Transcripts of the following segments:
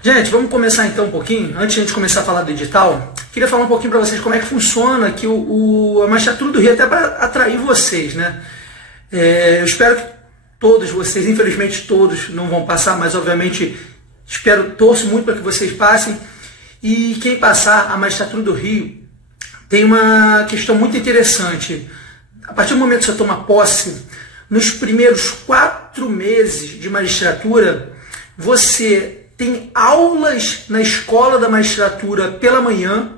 Gente, vamos começar então um pouquinho. Antes de a gente começar a falar do edital, queria falar um pouquinho para vocês como é que funciona aqui a Magistratura do Rio, até para atrair vocês, né? Eu espero que todos vocês, infelizmente todos não vão passar, mas obviamente torço muito para que vocês passem. E quem passar a Magistratura do Rio tem uma questão muito interessante. A partir do momento que você toma posse, nos primeiros 4 meses de magistratura, você tem aulas na escola da magistratura pela manhã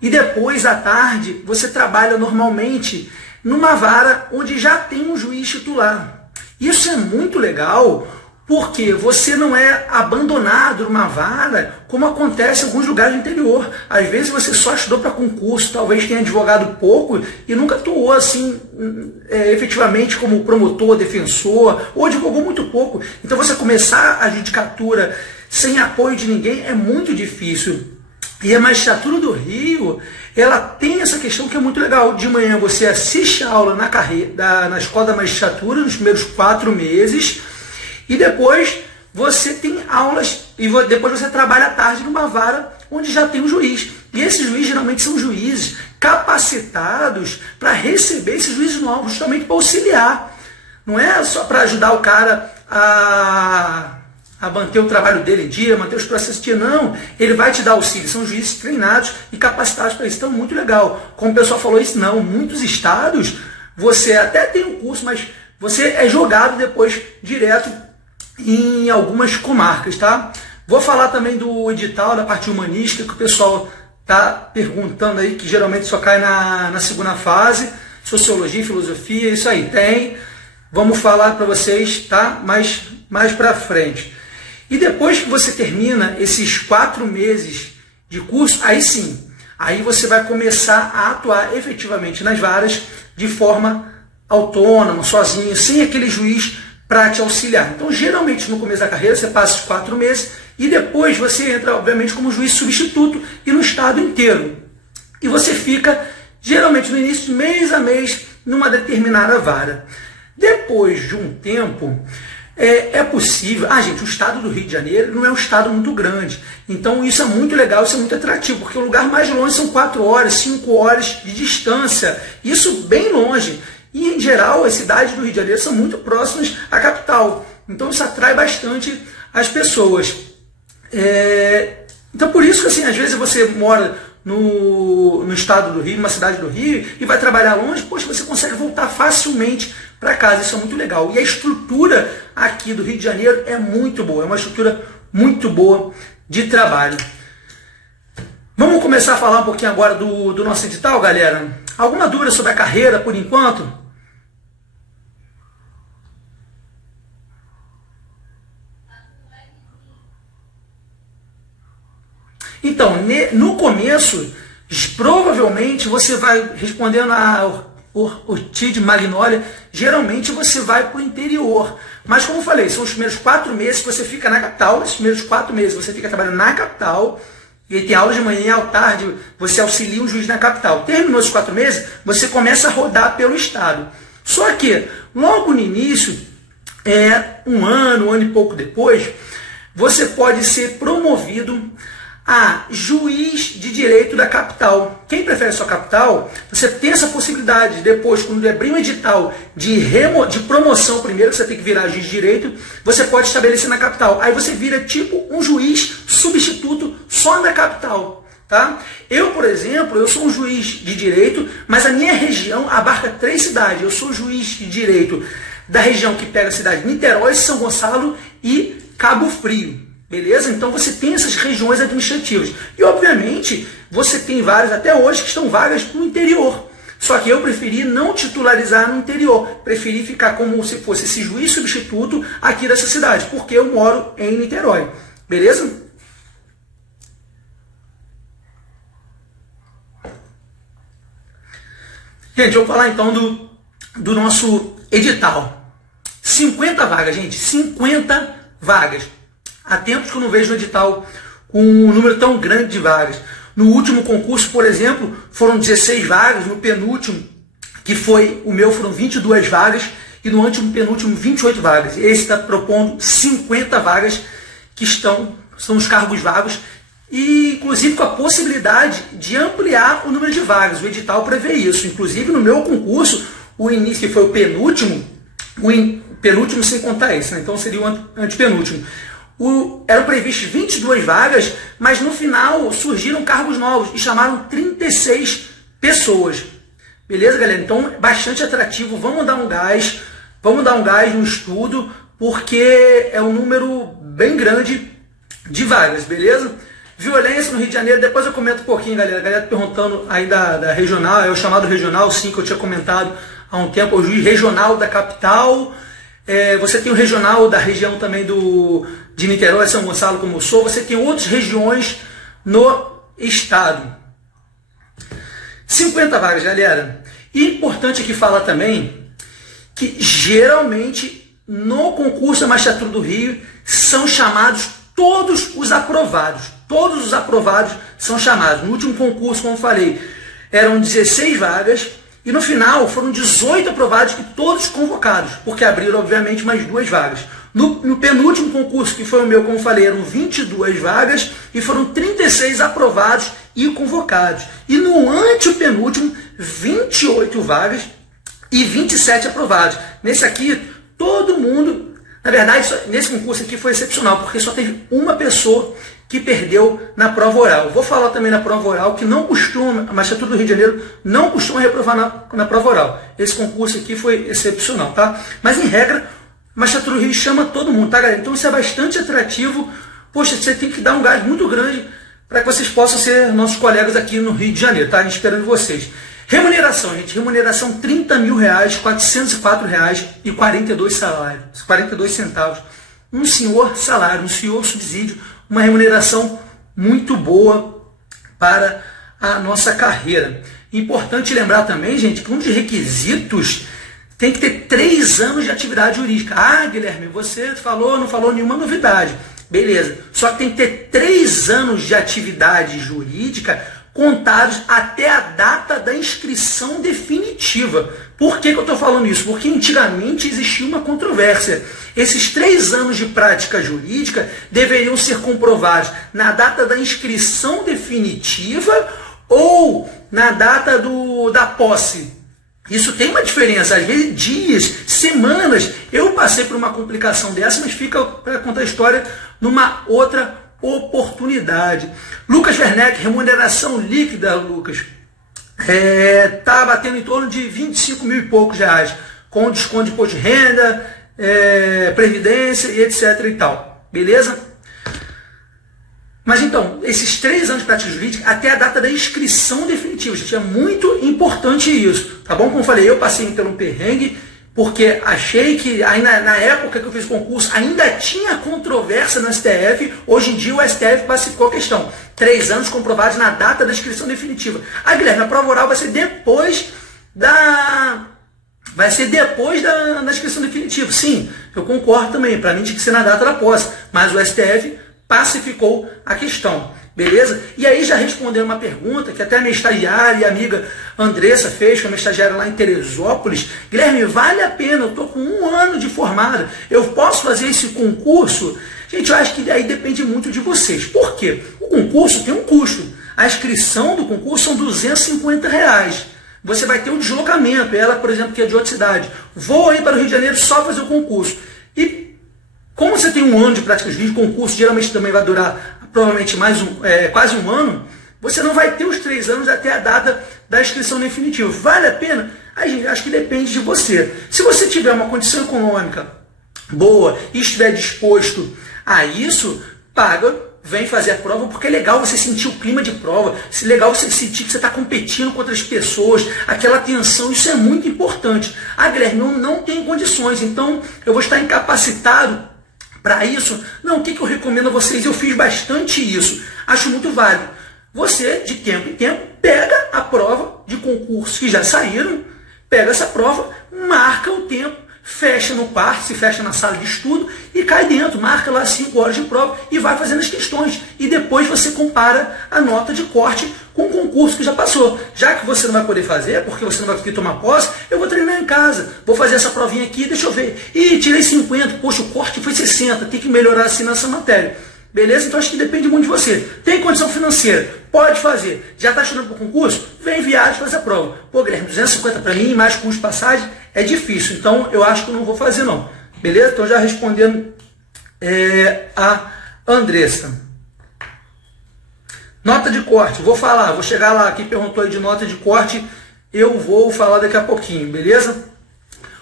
e depois à tarde você trabalha normalmente numa vara onde já tem um juiz titular. Isso é muito legal porque você não é abandonado numa vara como acontece em alguns lugares do interior. Às vezes você só estudou para concurso, talvez tenha advogado pouco e nunca atuou assim efetivamente como promotor, defensor, ou advogou muito pouco. Então você começar a judicatura sem apoio de ninguém é muito difícil. E a Magistratura do Rio, ela tem essa questão que é muito legal. De manhã você assiste a aula na escola da magistratura nos primeiros 4 meses, e depois você tem aulas, e depois você trabalha à tarde numa vara onde já tem um juiz. E esses juízes geralmente são juízes capacitados para receber esses juízes novos, justamente para auxiliar. Não é só para ajudar o cara a manter o trabalho dele em dia, manter os processos em dia, não. Ele vai te dar auxílio. São juízes treinados e capacitados para isso. Então, muito legal. Como o pessoal falou isso, não. Muitos estados, você até tem um curso, mas você é jogado depois direto em algumas comarcas, tá? Vou falar também do edital, da parte humanística, que o pessoal está perguntando aí, que geralmente só cai na segunda fase. Sociologia, filosofia, isso aí tem. Vamos falar para vocês, tá? Mais para frente. E depois que você termina esses 4 meses de curso, aí sim, aí você vai começar a atuar efetivamente nas varas de forma autônoma, sozinho, sem aquele juiz para te auxiliar. Então, geralmente, no começo da carreira, você passa os 4 meses e depois você entra, obviamente, como juiz substituto e no estado inteiro. E você fica, geralmente, no início, mês a mês, numa determinada vara. Depois de um tempo, é possível... gente, o estado do Rio de Janeiro não é um estado muito grande. Então, isso é muito legal, isso é muito atrativo, porque o lugar mais longe são 4 horas, 5 horas de distância. Isso bem longe. E, em geral, as cidades do Rio de Janeiro são muito próximas à capital. Então, isso atrai bastante as pessoas. Então, por isso que, assim, às vezes você mora no estado do Rio, numa cidade do Rio, e vai trabalhar longe, poxa, você consegue voltar facilmente para casa. Isso é muito legal. E a estrutura aqui do Rio de Janeiro é muito boa. É uma estrutura muito boa de trabalho. Vamos começar a falar um pouquinho agora do nosso edital, galera? Alguma dúvida sobre a carreira, por enquanto? Então, no começo, provavelmente você vai, respondendo a Ortiz Magnólia, geralmente você vai para o interior. Mas como eu falei, são os primeiros 4 meses que você fica na capital, esses primeiros 4 meses você fica trabalhando na capital, e tem aula de manhã e à tarde você auxilia um juiz na capital. Terminou esses 4 meses, você começa a rodar pelo estado. Só que, logo no início, um ano e pouco depois, você pode ser promovido a juiz de direito da capital. Quem prefere a sua capital, você tem essa possibilidade. Depois, quando abrir um edital de promoção primeiro, que você tem que virar juiz de direito, você pode estabelecer na capital. Aí você vira tipo um juiz substituto só na capital. Tá? Eu, por exemplo, eu sou um juiz de direito, mas a minha região abarca 3 cidades. Eu sou juiz de direito da região que pega a cidade de Niterói, São Gonçalo e Cabo Frio. Beleza? Então você tem essas regiões administrativas. E obviamente você tem várias, até hoje, que estão vagas no interior. Só que eu preferi não titularizar no interior. Preferi ficar como se fosse esse juiz substituto aqui dessa cidade, porque eu moro em Niterói. Beleza? Gente, eu vou falar então do nosso edital. 50 vagas, gente. 50 vagas. Há tempos que eu não vejo no edital um número tão grande de vagas. No último concurso, por exemplo, foram 16 vagas. No penúltimo, que foi o meu, foram 22 vagas. E no antepenúltimo, 28 vagas. Esse está propondo 50 vagas que estão são os cargos vagos, e inclusive com a possibilidade de ampliar o número de vagas. O edital prevê isso. Inclusive no meu concurso, o início, que foi o penúltimo sem contar esse, né? Então seria o antepenúltimo. Eram previstas 22 vagas, mas no final surgiram cargos novos e chamaram 36 pessoas. Beleza, galera? Então, bastante atrativo. Vamos dar um gás no estudo, porque é um número bem grande de vagas, beleza? Violência no Rio de Janeiro, depois eu comento um pouquinho, galera. A galera perguntando aí da regional, é o chamado regional, sim, que eu tinha comentado há um tempo, o juiz regional da capital. Você tem o regional da região também de Niterói, São Gonçalo, como eu sou. Você tem outras regiões no estado. 50 vagas, galera. E importante aqui falar também que geralmente no concurso da Magistratura do Rio são chamados todos os aprovados. Todos os aprovados são chamados. No último concurso, como eu falei, eram 16 vagas. E no final foram 18 aprovados e todos convocados, porque abriram, obviamente, mais 2 vagas. No penúltimo concurso, que foi o meu, como eu falei, eram 22 vagas e foram 36 aprovados e convocados. E no antepenúltimo, 28 vagas e 27 aprovados. Nesse aqui, todo mundo... Na verdade, nesse concurso aqui foi excepcional, porque só teve uma pessoa que perdeu na prova oral. Vou falar também na prova oral, que não costuma, a Magistratura do Rio de Janeiro não costuma reprovar na prova oral. Esse concurso aqui foi excepcional, tá? Mas, em regra, a Magistratura do Rio chama todo mundo, tá, galera? Então, isso é bastante atrativo. Poxa, você tem que dar um gás muito grande para que vocês possam ser nossos colegas aqui no Rio de Janeiro, tá? Esperando vocês. Remuneração, gente. Remuneração R$30 mil, R$404,42 42 centavos. Um senhor salário, um senhor subsídio, uma remuneração muito boa para a nossa carreira. Importante lembrar também, gente, que um dos requisitos tem que ter 3 anos de atividade jurídica. Ah, Guilherme, você não falou nenhuma novidade. Beleza. Só que tem que ter 3 anos de atividade jurídica contados até a data da inscrição definitiva. Por que eu estou falando isso? Porque antigamente existia uma controvérsia. Esses 3 anos de prática jurídica deveriam ser comprovados na data da inscrição definitiva ou na data da posse. Isso tem uma diferença, às vezes dias, semanas. Eu passei por uma complicação dessa, mas fica para contar a história numa outra oportunidade. Lucas Werneck, remuneração líquida, Lucas, tá batendo em torno de 25 mil e poucos reais, com desconto de imposto de renda, previdência e etc e tal. Beleza? Mas então, esses 3 anos de prática jurídica até a data da inscrição definitiva, gente, é muito importante isso, tá bom? Como eu falei, eu passei então no perrengue, porque achei que ainda na época que eu fiz o concurso ainda tinha controvérsia no STF. Hoje em dia o STF pacificou a questão. 3 anos comprovados na data da inscrição definitiva. Ah, Guilherme, a prova oral vai ser depois da inscrição definitiva. Sim, eu concordo também. Para mim tinha que ser na data da posse. Mas o STF pacificou a questão. Beleza? E aí, já respondendo uma pergunta que até a minha estagiária e amiga Andressa fez, que é uma estagiária lá em Teresópolis. Guilherme, vale a pena, eu estou com 1 ano de formada, eu posso fazer esse concurso? Gente, eu acho que aí depende muito de vocês. Por quê? O concurso tem um custo. A inscrição do concurso são R$250. Você vai ter um deslocamento. Ela, por exemplo, que é de outra cidade, vou aí para o Rio de Janeiro só fazer o concurso. E como você tem 1 ano de prática jurídica, o concurso geralmente também vai durar provavelmente quase 1 ano, você não vai ter os 3 anos até a data da inscrição definitiva. Vale a pena? Aí, gente, acho que depende de você. Se você tiver uma condição econômica boa e estiver disposto a isso, paga, vem fazer a prova, porque é legal você sentir o clima de prova, é legal você sentir que você está competindo com outras pessoas, aquela tensão, isso é muito importante. Ah, Guilherme, não tem condições, então eu vou estar incapacitado para isso. Não, o que eu recomendo a vocês? Eu fiz bastante isso, acho muito válido. Você, de tempo em tempo, pega a prova de concurso que já saíram, pega essa prova, marca o tempo, fecha no quarto, se fecha na sala de estudo e cai dentro, marca lá 5 horas de prova e vai fazendo as questões. E depois você compara a nota de corte com o concurso que já passou. Já que você não vai poder fazer, porque você não vai conseguir tomar posse, eu vou treinar em casa, vou fazer essa provinha aqui, deixa eu ver. E tirei 50, poxa, o corte foi 60, tem que melhorar assim nessa matéria. Beleza? Então acho que depende muito de você. Tem condição financeira? Pode fazer. Já está estudando para o concurso? Vem viagem, faz a prova. Pô, Guilherme, 250 para mim, mais custo de passagem, é difícil. Então eu acho que eu não vou fazer não. Beleza? Então já respondendo a Andressa. Nota de corte, vou falar, vou chegar lá. Quem perguntou aí de nota de corte, eu vou falar daqui a pouquinho, beleza?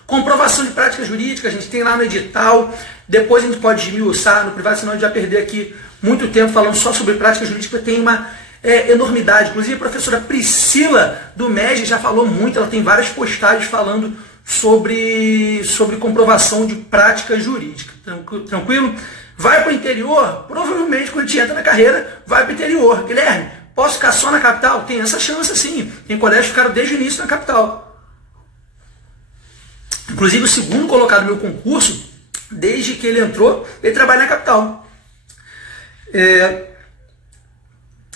Comprovação de prática jurídica, a gente tem lá no edital. Depois a gente pode esmiuçar no privado, senão a gente vai perder aqui muito tempo falando só sobre prática jurídica. Tem uma enormidade. Inclusive a professora Priscila do MEG já falou muito, ela tem várias postagens falando sobre comprovação de prática jurídica. Tranquilo? Vai para o interior? Provavelmente quando a gente entra na carreira, vai para o interior. Guilherme, posso ficar só na capital? Tem essa chance sim. Tem colégios que ficaram desde o início na capital. Inclusive o segundo colocado no meu concurso, desde que ele entrou, ele trabalha na capital.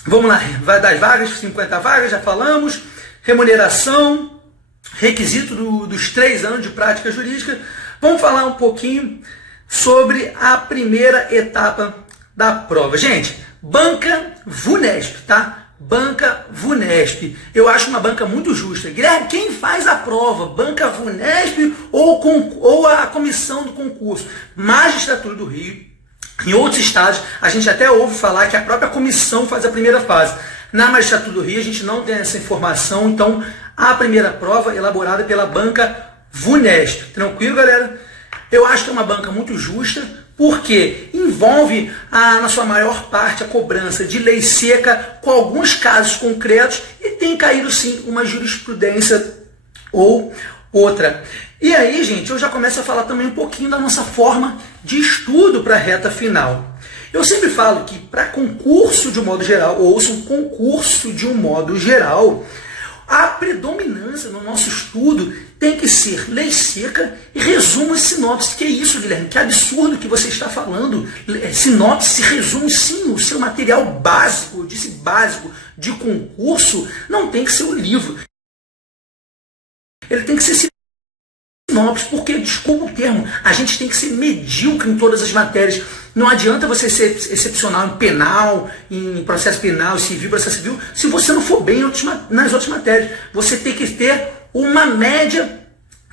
Vamos lá, vai das vagas, 50 vagas, já falamos. Remuneração, requisito dos 3 anos de prática jurídica. Vamos falar um pouquinho sobre a primeira etapa da prova. Gente, banca VUNESP, tá? Banca VUNESP. Eu acho uma banca muito justa. Guilherme, quem faz a prova? Banca VUNESP ou a comissão do concurso? Magistratura do Rio. Em outros estados, a gente até ouve falar que a própria comissão faz a primeira fase. Na Magistratura do Rio, a gente não tem essa informação. Então, a primeira prova é elaborada pela banca VUNESP. Tranquilo, galera? Eu acho que é uma banca muito justa, porque envolve, na sua maior parte, a cobrança de lei seca com alguns casos concretos e tem caído, sim, uma jurisprudência ou outra. E aí, gente, eu já começo a falar também um pouquinho da nossa forma de estudo para a reta final. Eu sempre falo que para concurso de um modo geral, ou um concurso de um modo geral, a predominância no nosso estudo tem que ser lei seca e resumo e sinopse. Que é isso, Guilherme? Que absurdo que você está falando. Sinopse, resumo, sim, o seu material básico, eu disse básico, de concurso, não tem que ser o livro. Ele tem que ser sinopse, porque, desculpa o termo, a gente tem que ser medíocre em todas as matérias. Não adianta você ser excepcional em penal, em processo penal, civil, processo civil, se você não for bem nas outras matérias. Você tem que ter uma média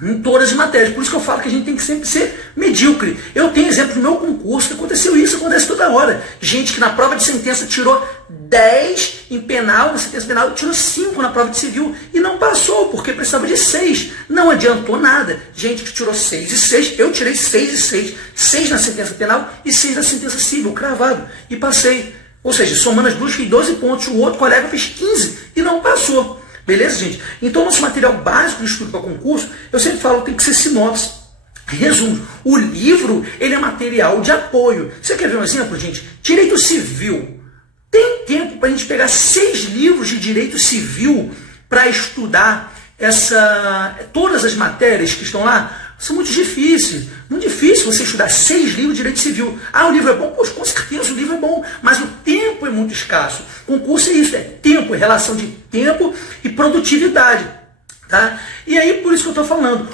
em todas as matérias. Por isso que eu falo que a gente tem que sempre ser medíocre. Eu tenho exemplo no meu concurso que aconteceu isso, acontece toda hora. Gente que na prova de sentença tirou 10 em penal, na sentença penal, tirou 5 na prova de civil e não passou, porque precisava de 6. Não adiantou nada. Gente que tirou 6 e 6, eu tirei 6 e 6. 6 na sentença penal e 6 na sentença civil, cravado. E passei. Ou seja, somando as duas, fiz 12 pontos. O outro colega fez 15 e não passou. Beleza, gente? Então, nosso material básico de estudo para concurso, eu sempre falo, tem que ser sinopse. Resumo. O livro, ele é material de apoio. Você quer ver um exemplo, gente? Direito civil. Tem tempo para a gente pegar 6 livros de direito civil para estudar todas as matérias que estão lá? Isso é muito difícil. Muito difícil você estudar 6 livros de direito civil. Ah, o livro é bom? Poxa, com certeza o livro é bom, mas o tempo é muito escasso. Concurso é isso, é tempo, é relação de tempo e produtividade. Tá? E aí, por isso que eu estou falando,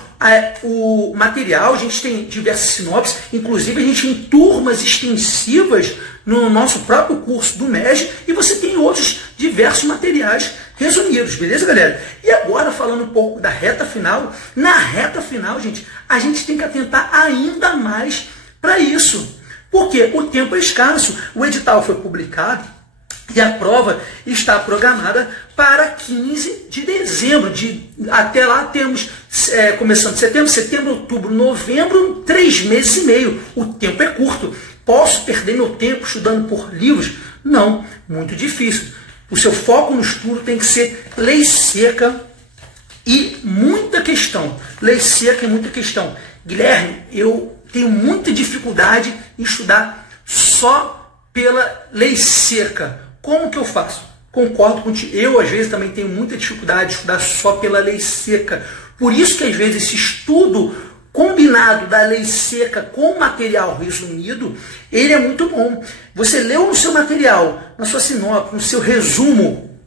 o material, a gente tem diversas sinopses, inclusive a gente tem turmas extensivas no nosso próprio curso do MEG, e você tem outros diversos materiais resumidos, beleza, galera? E agora, falando um pouco da reta final, na reta final, gente, a gente tem que atentar ainda mais para isso, porque o tempo é escasso, o edital foi publicado, e a prova está programada para 15 de dezembro. Até lá temos, começando setembro, outubro, novembro, 3 meses e meio. O tempo é curto. Posso perder meu tempo estudando por livros? Não, muito difícil. O seu foco no estudo tem que ser lei seca e muita questão. Lei seca e muita questão. Guilherme, eu tenho muita dificuldade em estudar só pela lei seca. Como que eu faço? Concordo contigo. Eu, às vezes, também tenho muita dificuldade de estudar só pela lei seca. Por isso que, às vezes, esse estudo combinado da lei seca com material resumido, ele é muito bom. Você leu no seu material, na sua sinopse, no seu resumo,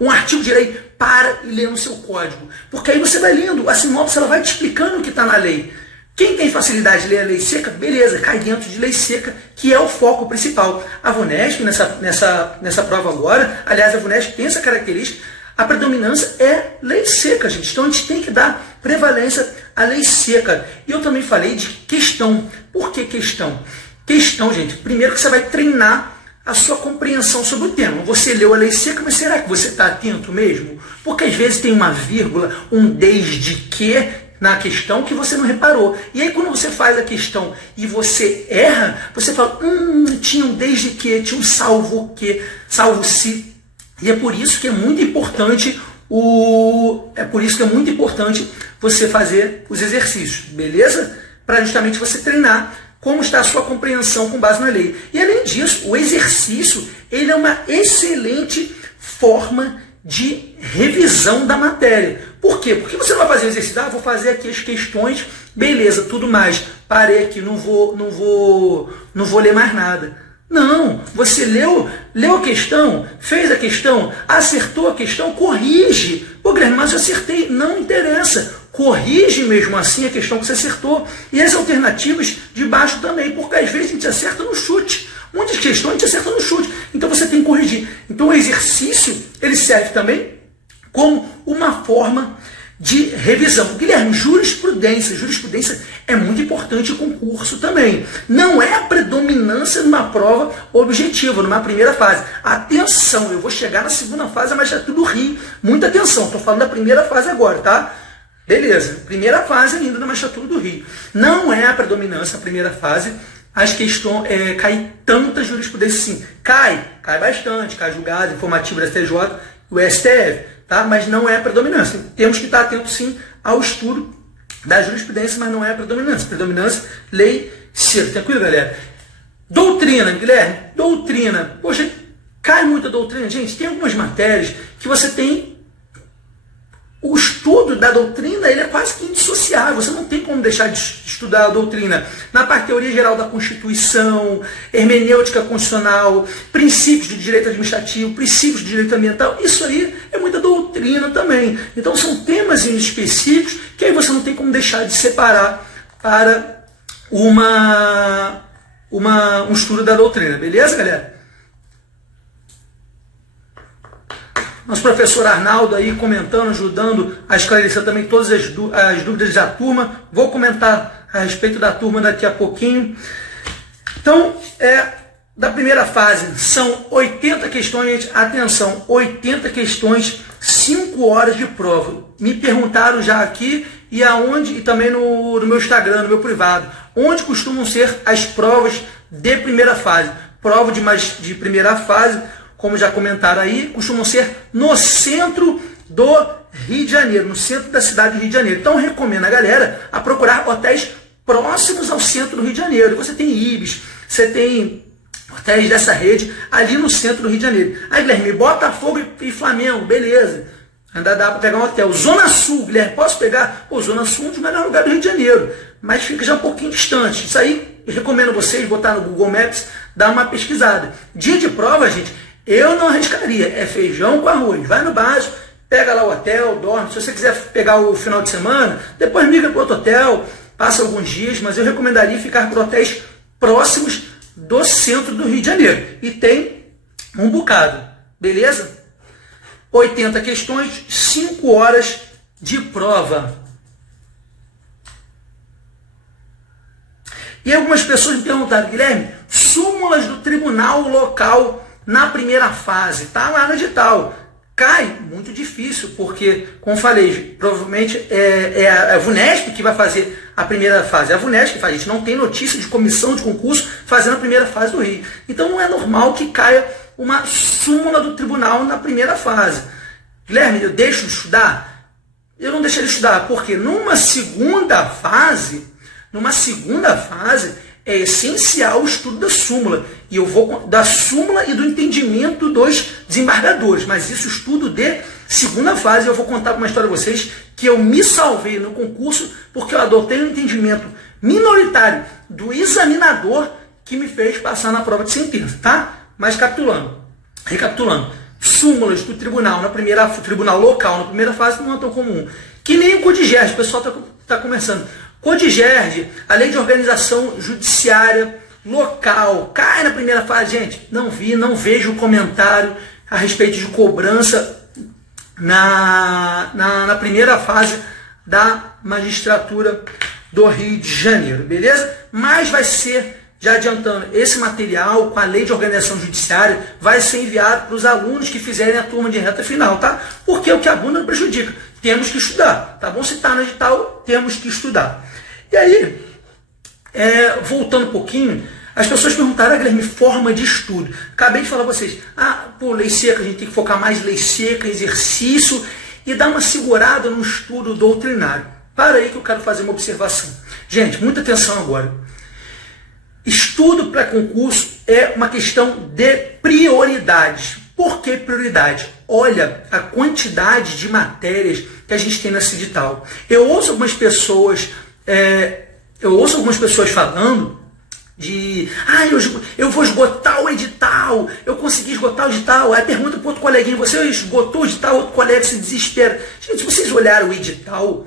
um artigo de lei, para e lê no seu código. Porque aí você vai lendo, a sinopse ela vai te explicando o que está na lei. Quem tem facilidade de ler a lei seca, beleza, cai dentro de lei seca, que é o foco principal. A VUNESP, nessa prova agora, aliás, a VUNESP tem essa característica, a predominância é lei seca, gente. Então a gente tem que dar prevalência à lei seca. E eu também falei de questão. Por que questão? Questão, gente, primeiro que você vai treinar a sua compreensão sobre o tema. Você leu a lei seca, mas será que você está atento mesmo? Porque às vezes tem uma vírgula, um desde que na questão que você não reparou. E aí quando você faz a questão e você erra, você fala, tinha um desde que, tinha um salvo que, salvo se. E é por isso que é muito importante você fazer os exercícios, beleza? Para justamente você treinar como está a sua compreensão com base na lei. E além disso, o exercício ele é uma excelente forma de revisão da matéria. Por quê? Porque você não vai fazer o exercício, vou fazer aqui as questões, beleza, tudo mais, parei aqui, não vou ler mais nada. Não, você leu a questão, fez a questão, acertou a questão, corrige. Pô, Guilherme, mas eu acertei. Não interessa. Corrige mesmo assim a questão que você acertou. E as alternativas de baixo também, porque às vezes a gente acerta no chute. Muitas questões a gente acerta no chute. Então você tem que corrigir. Então o exercício, ele serve também como uma forma de revisão. Guilherme, jurisprudência é muito importante em concurso também. Não é a predominância numa prova objetiva, numa primeira fase. Atenção, eu vou chegar na segunda fase, mas já tudo Rio. Muita atenção, estou falando da primeira fase agora, tá? Beleza, primeira fase ainda na Magistratura do Rio. Não é a predominância, a primeira fase, as questões, cai tanta jurisprudência sim. Cai bastante, cai julgado, informativo do STJ, o STF. Tá? Mas não é a predominância. Temos que estar atentos sim ao estudo da jurisprudência, mas não é a predominância. Predominância, lei seca. Tranquilo, galera? Doutrina, Guilherme. Doutrina. Poxa, cai muita doutrina. Gente, tem algumas matérias que você tem... O estudo da doutrina ele é quase que indissociável. Você não tem como deixar de estudar a doutrina. Na parte teoria geral da Constituição, hermenêutica constitucional, princípios de direito administrativo, princípios de direito ambiental, isso aí é muita doutrina também. Então são temas específicos que aí você não tem como deixar de separar para um estudo da doutrina. Beleza, galera? Nosso professor Arnaldo aí comentando, ajudando a esclarecer também todas as dúvidas da turma. Vou comentar a respeito da turma daqui a pouquinho. Então, da primeira fase, são 80 questões, gente. Atenção, 80 questões, 5 horas de prova. Me perguntaram já aqui e também no meu Instagram, no meu privado, onde costumam ser as provas de primeira fase. Prova de primeira fase, como já comentaram aí, costumam ser no centro do Rio de Janeiro, no centro da cidade do Rio de Janeiro. Então, eu recomendo a galera a procurar hotéis próximos ao centro do Rio de Janeiro. Você tem Ibis, você tem hotéis dessa rede ali no centro do Rio de Janeiro. Aí, Guilherme, Botafogo e Flamengo, beleza. Ainda dá para pegar um hotel. Zona Sul, Guilherme, posso pegar? Pô, Zona Sul é um dos melhores lugares do Rio de Janeiro, mas fica já um pouquinho distante. Isso aí, eu recomendo vocês botar no Google Maps, dar uma pesquisada. Dia de prova, gente, eu não arriscaria, é feijão com arroz. Vai no básico, pega lá o hotel, dorme. Se você quiser pegar o final de semana, depois migra para outro hotel, passa alguns dias, mas eu recomendaria ficar por hotéis próximos do centro do Rio de Janeiro. E tem um bocado, beleza? 80 questões, 5 horas de prova. E algumas pessoas me perguntaram, Guilherme, súmulas do tribunal local na primeira fase, tá lá no edital. Cai, muito difícil, porque, como falei, provavelmente é a VUNESP que vai fazer a primeira fase. É a VUNESP que faz, a gente não tem notícia de comissão de concurso fazendo a primeira fase do Rio. Então não é normal que caia uma súmula do tribunal na primeira fase. Guilherme, eu deixo de estudar? Eu não deixaria de estudar, porque numa segunda fase, é essencial o estudo da súmula. E eu vou da súmula e do entendimento dos desembargadores. Mas isso, estudo de segunda fase, eu vou contar uma história a vocês que eu me salvei no concurso porque eu adotei um entendimento minoritário do examinador que me fez passar na prova de sentença, tá? Mas recapitulando, súmulas do tribunal tribunal local na primeira fase não é tão comum. Que nem o CODIGES, o pessoal está começando. CODIGERD, a Lei de Organização Judiciária Local. Cai na primeira fase, gente. Não vejo comentário a respeito de cobrança na primeira fase da magistratura do Rio de Janeiro, beleza? Mas vai ser, já adiantando, esse material com a Lei de Organização Judiciária vai ser enviado para os alunos que fizerem a turma de reta final, tá? Porque o que abunda não prejudica. Temos que estudar, tá bom? Se está no edital, temos que estudar. E aí, voltando um pouquinho, as pessoas perguntaram, Guilherme, forma de estudo. Acabei de falar para vocês, lei seca, a gente tem que focar mais em lei seca, exercício, e dar uma segurada no estudo doutrinário. Para aí que eu quero fazer uma observação. Gente, muita atenção agora. Estudo para concurso é uma questão de prioridades. Por que prioridade? Olha a quantidade de matérias que a gente tem nesse edital. Eu ouço algumas pessoas falando de, eu vou esgotar o edital, eu consegui esgotar o edital. Aí pergunta para outro coleguinha, você esgotou o edital? Outro colega se desespera. Gente, se vocês olharem o edital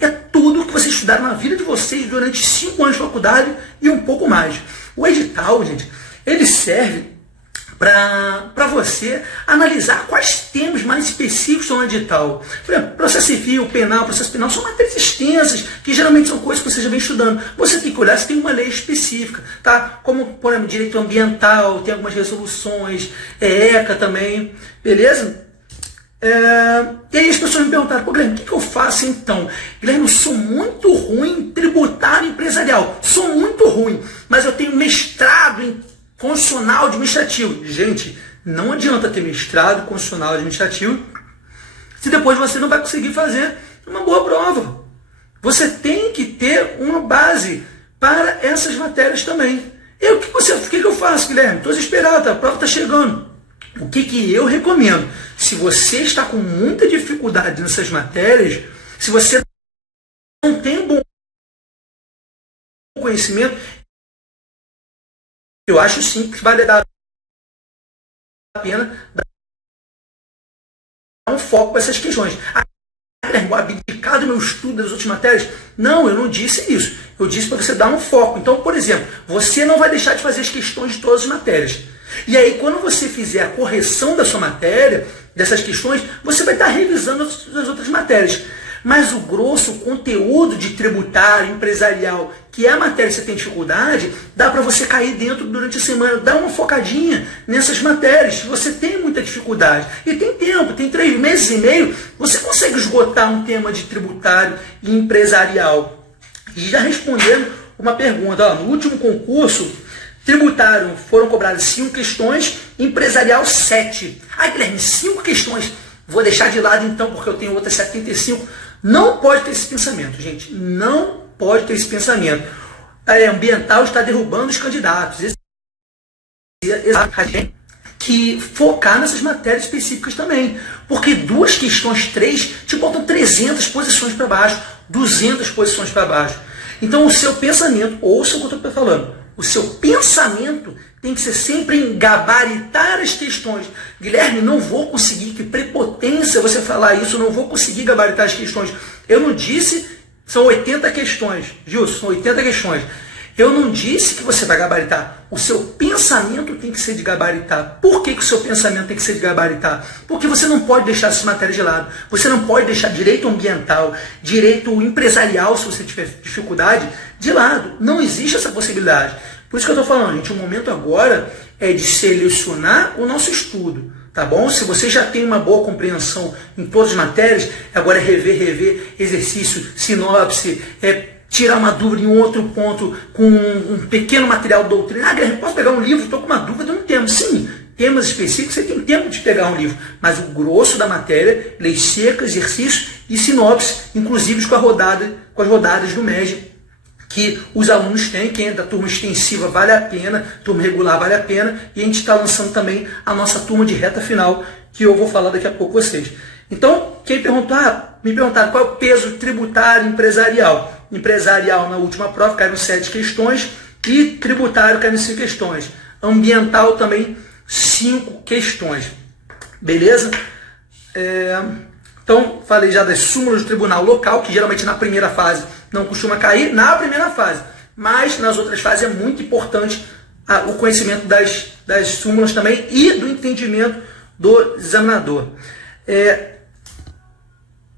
é tudo que vocês estudaram na vida de vocês durante 5 anos de faculdade e um pouco mais. O edital, gente, ele serve para você analisar quais temas mais específicos estão no edital. Por exemplo, processo civil, processo penal, são matérias extensas, que geralmente são coisas que você já vem estudando. Você tem que olhar se tem uma lei específica, tá? Como, por exemplo, direito ambiental, tem algumas resoluções, ECA também, beleza? E aí as pessoas me perguntaram, Guilherme, o que eu faço então? Guilherme, eu sou muito ruim em tributário empresarial, sou muito ruim, mas eu tenho mestrado em constitucional administrativo. Gente, não adianta ter mestrado constitucional administrativo se depois você não vai conseguir fazer uma boa prova. Você tem que ter uma base para essas matérias também. E o que eu faço, Guilherme? Estou desesperado, a prova está chegando. O que eu recomendo? Se você está com muita dificuldade nessas matérias, se você não tem um bom conhecimento, eu acho sim que vale dar a pena dar um foco para essas questões. Abdicar do meu estudo das outras matérias? Não, eu não disse isso. Eu disse para você dar um foco. Então, por exemplo, você não vai deixar de fazer as questões de todas as matérias. E aí, quando você fizer a correção da sua matéria, dessas questões, você vai estar revisando as outras matérias. Mas o grosso, o conteúdo de tributário, empresarial, que é a matéria que você tem dificuldade, dá para você cair dentro durante a semana, dá uma focadinha nessas matérias. Se você tem muita dificuldade, e tem tempo, tem 3 meses e meio, você consegue esgotar um tema de tributário e empresarial. E já respondendo uma pergunta, no último concurso, tributário foram cobradas 5 questões, empresarial 7. Guilherme, 5 questões. Vou deixar de lado então, porque eu tenho outras 75. Não pode ter esse pensamento, gente. Não pode ter esse pensamento. Ambiental está derrubando os candidatos. Que focar nessas matérias específicas também. Porque 2 questões, 3, te botam 300 posições para baixo, 200 posições para baixo. Então o seu pensamento, ouça o que eu estou falando, o seu pensamento tem que ser sempre em gabaritar as questões. Guilherme, não vou conseguir, que prepotência você falar isso, não vou conseguir gabaritar as questões. Eu não disse, são 80 questões, Gilson, são 80 questões. Eu não disse que você vai gabaritar. O seu pensamento tem que ser de gabaritar. Por que o seu pensamento tem que ser de gabaritar? Porque você não pode deixar essas matérias de lado. Você não pode deixar direito ambiental, direito empresarial, se você tiver dificuldade, de lado. Não existe essa possibilidade. Por isso que eu estou falando, gente, o momento agora é de selecionar o nosso estudo. Tá bom? Se você já tem uma boa compreensão em todas as matérias, agora é rever exercício, sinopse, tirar uma dúvida em um outro ponto com um pequeno material doutrinário. Guilherme, posso pegar um livro? Estou com uma dúvida no tema. Sim, temas específicos, você tem tempo de pegar um livro. Mas o grosso da matéria, lei seca, exercícios e sinopse, inclusive com as rodadas do MEG, que os alunos têm. Quem é da turma extensiva vale a pena, turma regular vale a pena, e a gente está lançando também a nossa turma de reta final, que eu vou falar daqui a pouco com vocês. Então, quem perguntar, me perguntaram qual é o peso tributário empresarial. Empresarial, na última prova, caíram 7 questões, e tributário caíram 5 questões. Ambiental também, 5 questões. Beleza? Então, falei já das súmulas do tribunal local, que geralmente na primeira fase não costuma cair, na primeira fase. Mas nas outras fases é muito importante o conhecimento das súmulas também e do entendimento do examinador.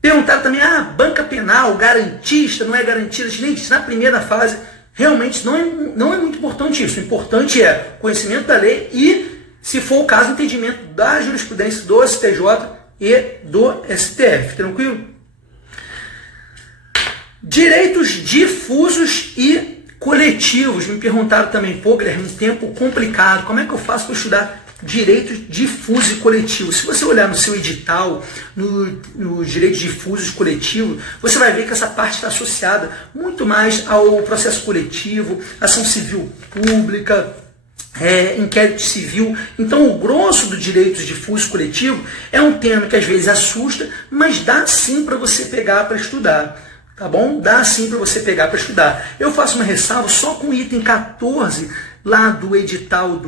Perguntaram também, banca penal, garantista, não é garantista? Gente, na primeira fase, realmente não é muito importante isso. O importante é conhecimento da lei e, se for o caso, entendimento da jurisprudência do STJ e do STF. Tranquilo? Direitos difusos e coletivos. Me perguntaram também, pô, Guilherme, um tempo complicado. Como é que eu faço para estudar direitos difusos e coletivos? Se você olhar no seu edital, no direitos difusos e coletivos, você vai ver que essa parte está associada muito mais ao processo coletivo, ação civil pública, inquérito civil. Então, o grosso do direitos difusos e coletivo é um tema que às vezes assusta, mas dá sim para você pegar para estudar. Tá bom? Dá sim para você pegar para estudar. Eu faço uma ressalva só com o item 14 lá do edital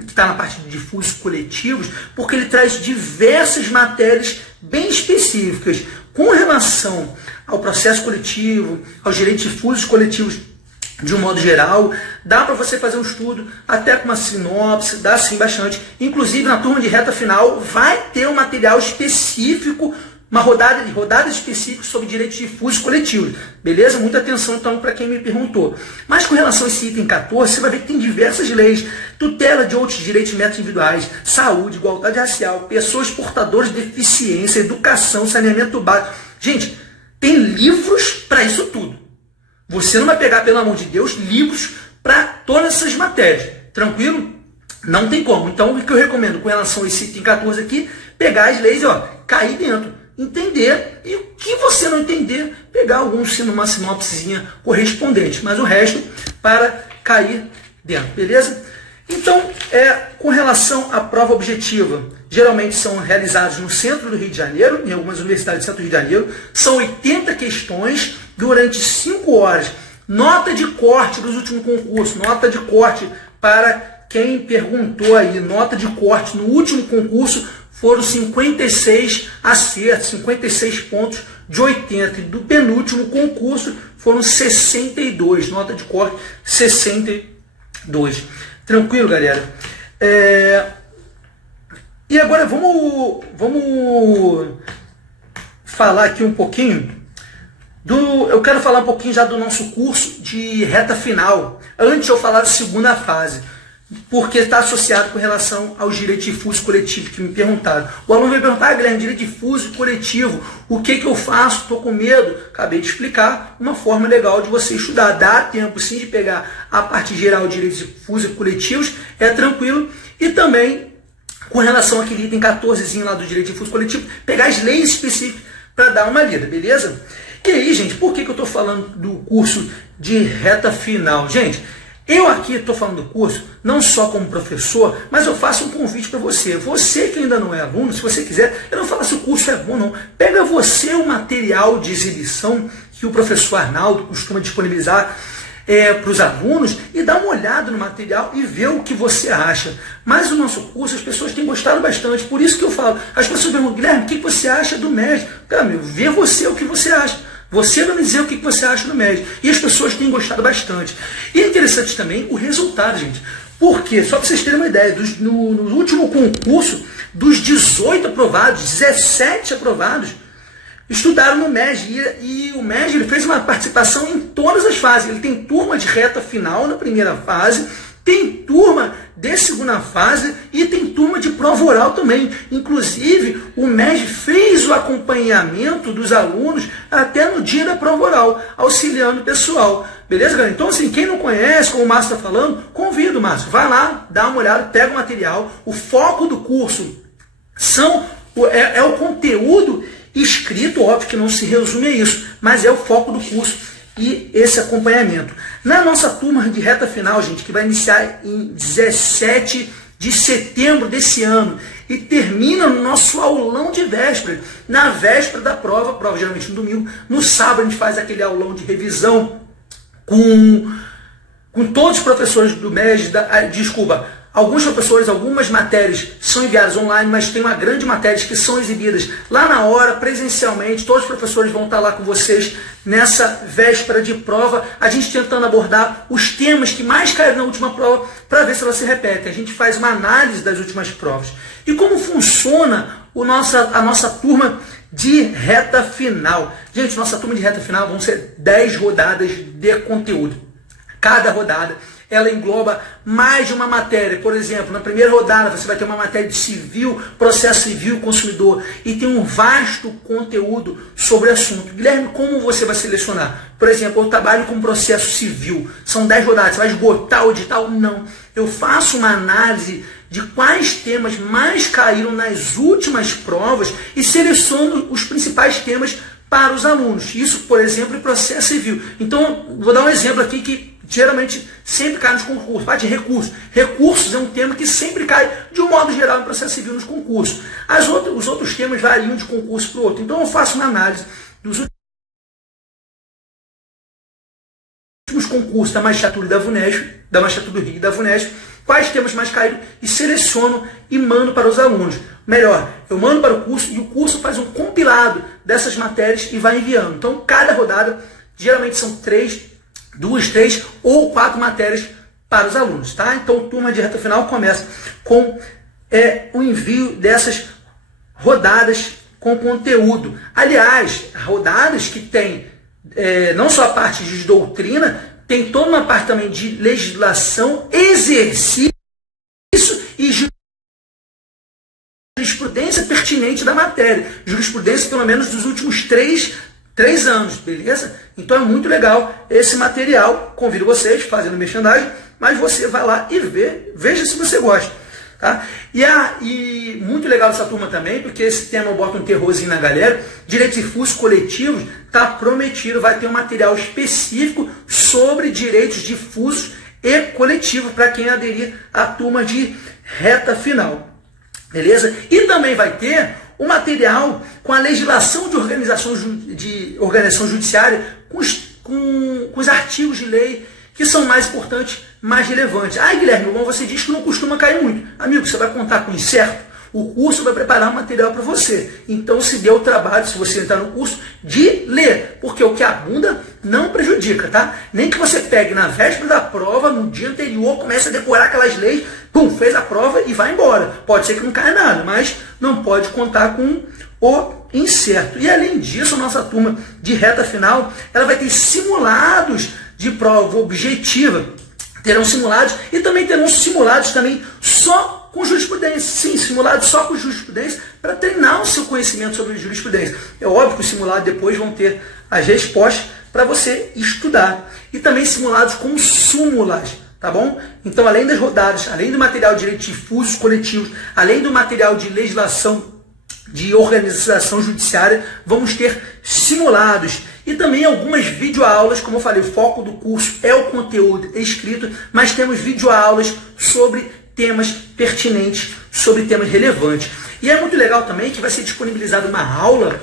que está na parte de difusos coletivos, porque ele traz diversas matérias bem específicas com relação ao processo coletivo, aos direitos difusos coletivos de um modo geral. Dá para você fazer um estudo até com uma sinopse, dá sim bastante. Inclusive na turma de reta final vai ter um material específico, uma rodada específica sobre direitos difusos coletivos. Beleza? Muita atenção então para quem me perguntou. Mas com relação a esse item 14, você vai ver que tem diversas leis, tutela de outros direitos e métodos individuais, saúde, igualdade racial, pessoas portadoras de deficiência, educação, saneamento básico. Gente, tem livros para isso tudo. Você não vai pegar, pelo amor de Deus, livros para todas essas matérias. Tranquilo? Não tem como. Então, o que eu recomendo com relação a esse item 14 aqui, pegar as leis e cair dentro. Entender, e o que você não entender, pegar uma sinopsezinha correspondente, mas o resto para cair dentro, beleza? Então, com relação à prova objetiva, geralmente são realizados no centro do Rio de Janeiro, em algumas universidades do centro do Rio de Janeiro, são 80 questões durante 5 horas, nota de corte dos últimos concursos, nota de corte para quem perguntou aí, nota de corte no último concurso, foram 56 acertos, 56 pontos de 80. E do penúltimo concurso foram 62. Nota de corte, 62. Tranquilo, galera? E agora vamos falar aqui um pouquinho eu quero falar um pouquinho já do nosso curso de reta final. Antes eu falar da segunda fase, porque está associado com relação aos direitos difusos coletivos que me perguntaram. O aluno vai perguntar, Guilherme, direito difuso coletivo, o que eu faço? Estou com medo. Acabei de explicar uma forma legal de você estudar. Dá tempo sim de pegar a parte geral de direitos difusos e coletivos, é tranquilo. E também, com relação àquele item 14zinho lá do direito difuso coletivo, pegar as leis específicas para dar uma lida, beleza? E aí, gente, por que eu estou falando do curso de reta final? Gente, eu aqui estou falando do curso não só como professor, mas eu faço um convite para você. Você que ainda não é aluno, se você quiser, eu não falo se o curso é bom, não. Pega você o material de exibição que o professor Arnaldo costuma disponibilizar para os alunos e dá uma olhada no material e vê o que você acha. Mas o nosso curso, as pessoas têm gostado bastante, por isso que eu falo. As pessoas perguntam, Guilherme, o que você acha do MED? Cara, meu, vê você o que você acha. Você vai me dizer o que você acha do MED. E as pessoas têm gostado bastante. E é interessante também o resultado, gente. Porque, só para vocês terem uma ideia, no último concurso, dos 18 aprovados, 17 aprovados, estudaram no MED. E o MED ele fez uma participação em todas as fases. Ele tem turma de reta final na primeira fase, tem turma de segunda fase e tem turma de prova oral também. Inclusive, o MED fez o acompanhamento dos alunos até no dia da prova oral, auxiliando o pessoal. Beleza, galera? Então, assim, quem não conhece, como o Márcio está falando, convido, Márcio. Vai lá, dá uma olhada, pega o material. O foco do curso é o conteúdo escrito, óbvio que não se resume a isso, mas é o foco do curso e esse acompanhamento. Na nossa turma de reta final, gente, que vai iniciar em 17 de setembro desse ano e termina no nosso aulão de véspera, na véspera da prova geralmente no domingo, no sábado a gente faz aquele aulão de revisão com todos os professores do MED, Alguns professores, algumas matérias são enviadas online, mas tem uma grande matéria que são exibidas lá na hora, presencialmente. Todos os professores vão estar lá com vocês nessa véspera de prova, a gente tentando abordar os temas que mais caíram na última prova para ver se elas se repetem. A gente faz uma análise das últimas provas. E como funciona a nossa turma de reta final? Gente, nossa turma de reta final vão ser 10 rodadas de conteúdo. Cada rodada ela engloba mais de uma matéria. Por exemplo, na primeira rodada você vai ter uma matéria de civil, processo civil consumidor, e tem um vasto conteúdo sobre o assunto. Guilherme, como você vai selecionar? Por exemplo, eu trabalho com processo civil, são 10 rodadas, você vai esgotar o edital? Não. Eu faço uma análise de quais temas mais caíram nas últimas provas e seleciono os principais temas para os alunos. Isso, por exemplo, em processo civil. Então, vou dar um exemplo aqui que geralmente sempre cai nos concursos. Parte de recursos. Recursos é um tema que sempre cai, de um modo geral, em processo civil nos concursos. Os outros temas variam de concurso para o outro. Então, eu faço uma análise dos últimos concursos da Magistratura e da VUNESP, da Magistratura do Rio e da VUNESP, quais temas mais caíram e seleciono e mando para os alunos. Melhor, eu mando para o curso e o curso faz um compilado dessas matérias e vai enviando. Então, cada rodada, geralmente são 2, 3 ou 4 matérias para os alunos, tá? Então, turma de reta final começa com o envio dessas rodadas com conteúdo. Aliás, rodadas que tem não só a parte de doutrina, tem toda uma parte também de legislação, exercício e jurisprudência pertinente da matéria. Jurisprudência, pelo menos, dos últimos 3 anos, beleza? Então é muito legal esse material. Convido vocês, fazendo merchandising, mas você vai lá e veja se você gosta. Tá? E muito legal essa turma também, porque esse tema eu boto um terrorzinho na galera. Direitos difusos coletivos está prometido, vai ter um material específico sobre direitos difusos e coletivos para quem aderir à turma de reta final, beleza? E também vai ter um material com a legislação de organização judiciária, com os artigos de lei que são mais importantes, mais relevantes. Ah, Guilherme, como você diz que não costuma cair muito. Amigo, você vai contar com incerto? O curso vai preparar um material para você. Então, se dê o trabalho, se você entrar no curso, de ler. Porque o que abunda não prejudica, tá? Nem que você pegue na véspera da prova, no dia anterior, comece a decorar aquelas leis, pum, fez a prova e vai embora. Pode ser que não caia nada, mas não pode contar com o incerto. E além disso, a nossa turma de reta final, ela vai ter simulados de prova objetiva. Terão simulados e também terão simulados também só com jurisprudência. Sim, simulados só com jurisprudência para treinar o seu conhecimento sobre jurisprudência. É óbvio que os simulados depois vão ter as respostas para você estudar. E também simulados com súmulas, tá bom? Então, além das rodadas, além do material de direitos difusos coletivos, além do material de legislação de organização judiciária, vamos ter simulados e também algumas videoaulas. Como eu falei, o foco do curso é o conteúdo escrito, mas temos videoaulas sobre temas pertinentes, sobre temas relevantes. E é muito legal também que vai ser disponibilizada uma aula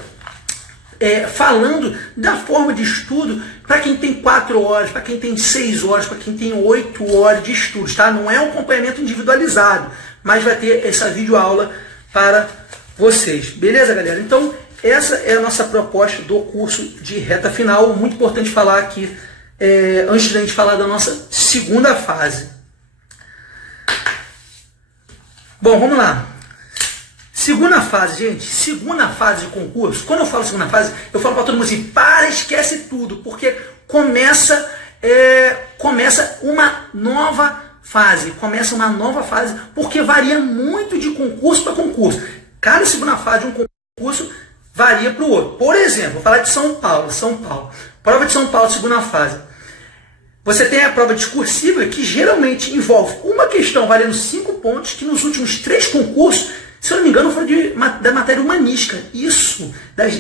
falando da forma de estudo para quem tem 4 horas, para quem tem 6 horas, para quem tem 8 horas de estudos, tá? Não é um acompanhamento individualizado, mas vai ter essa videoaula para vocês. Beleza, galera? Então, essa é a nossa proposta do curso de reta final. Muito importante falar aqui, antes da gente falar da nossa segunda fase. Bom, vamos lá. Segunda fase, gente. Segunda fase de concurso. Quando eu falo segunda fase, eu falo para todo mundo assim, esquece tudo, porque começa uma nova fase. Começa uma nova fase, porque varia muito de concurso para concurso. Cada segunda fase de um concurso varia para o outro. Por exemplo, vou falar de São Paulo. Prova de São Paulo, segunda fase. Você tem a prova discursiva, que geralmente envolve uma questão valendo 5 pontos, que nos últimos 3 concursos, se eu não me engano, foi da matéria humanística. Isso,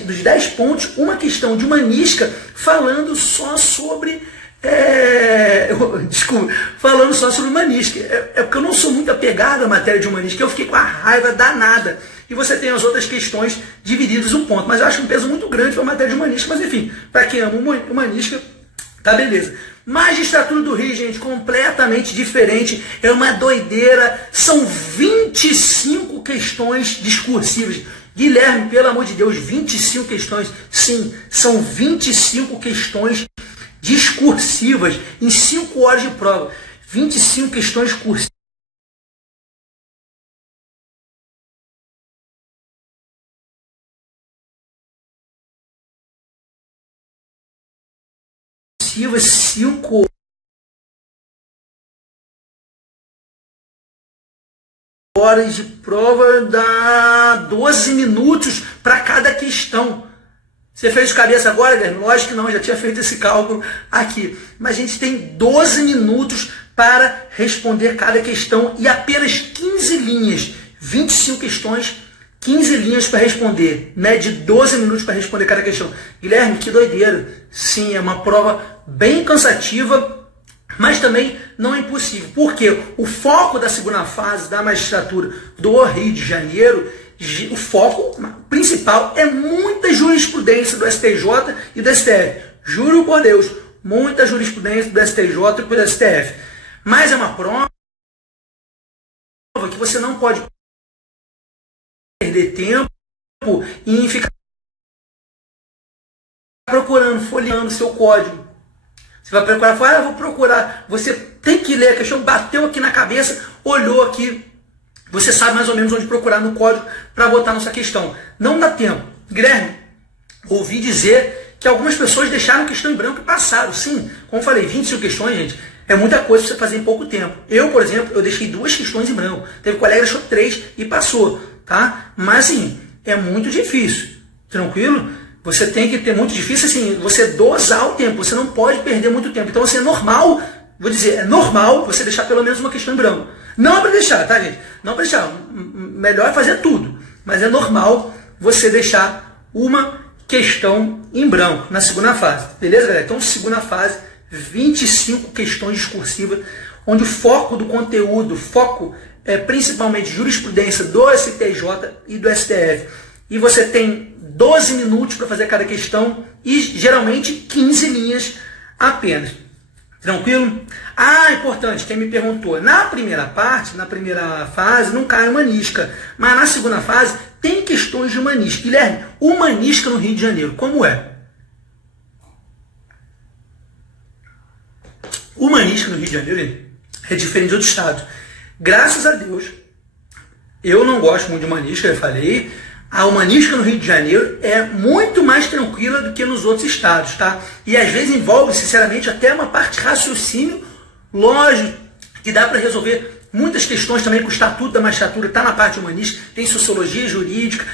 dos 10 pontos, uma questão de humanística falando só sobre... falando só sobre humanística. É porque eu não sou muito apegado à matéria de humanística, eu fiquei com a raiva danada. E você tem as outras questões divididas um ponto. Mas eu acho um peso muito grande para a matéria de humanística. Mas enfim, para quem ama humanística, Tá, beleza. Magistratura do Rio, gente, completamente diferente. É uma doideira. São 25 questões discursivas. Guilherme, pelo amor de Deus, 25 questões. Sim, são 25 questões discursivas em 5 horas de prova. 25 questões discursivas. Cinco horas de prova dá 12 minutos para cada questão. Você fez de cabeça agora, Guilherme? Lógico que não, já tinha feito esse cálculo aqui. Mas a gente tem 12 minutos para responder cada questão e apenas 15 linhas. 25 questões, 15 linhas para responder. Média de 12 minutos para responder cada questão. Guilherme, que doideira. Sim, é uma prova bem cansativa, mas também não é impossível. Porque o foco da segunda fase da magistratura do Rio de Janeiro, o foco principal é muita jurisprudência do STJ e do STF. Juro por Deus, muita jurisprudência do STJ e do STF. Mas é uma prova que você não pode perder tempo em ficar procurando, folheando seu código. Você vai procurar, fala, vou procurar. Você tem que ler a questão, bateu aqui na cabeça, olhou aqui. Você sabe mais ou menos onde procurar no código para botar nossa questão. Não dá tempo. Guilherme, ouvi dizer que algumas pessoas deixaram questão em branco e passaram. Sim, como falei, 25 questões, gente, é muita coisa para você fazer em pouco tempo. Eu, por exemplo, eu deixei 2 questões em branco. Teve colega que deixou 3 e passou, tá? Mas, assim, é muito difícil. Tranquilo? Você tem que ter muito difícil, assim, você dosar o tempo. Você não pode perder muito tempo. Então, assim, é normal, vou dizer, é normal você deixar pelo menos uma questão em branco. Não é para deixar, tá, gente? Não é para deixar. Melhor é fazer tudo. Mas é normal você deixar uma questão em branco na segunda fase. Beleza, galera? Então, segunda fase, 25 questões discursivas, onde o foco do conteúdo, foco é principalmente jurisprudência do STJ e do STF. E você tem 12 minutos para fazer cada questão e geralmente 15 linhas apenas. Tranquilo? Ah, importante, quem me perguntou, na primeira parte, na primeira fase, não cai humanística, mas na segunda fase tem questões de humanística. Guilherme, humanística no Rio de Janeiro, como é? Humanística no Rio de Janeiro é diferente de outros estados. Graças a Deus, eu não gosto muito de humanística, eu falei. A humanística no Rio de Janeiro é muito mais tranquila do que nos outros estados, tá? E às vezes envolve, sinceramente, até uma parte de raciocínio lógico, que dá para resolver muitas questões também com o estatuto da magistratura, está na parte humanística, tem sociologia jurídica,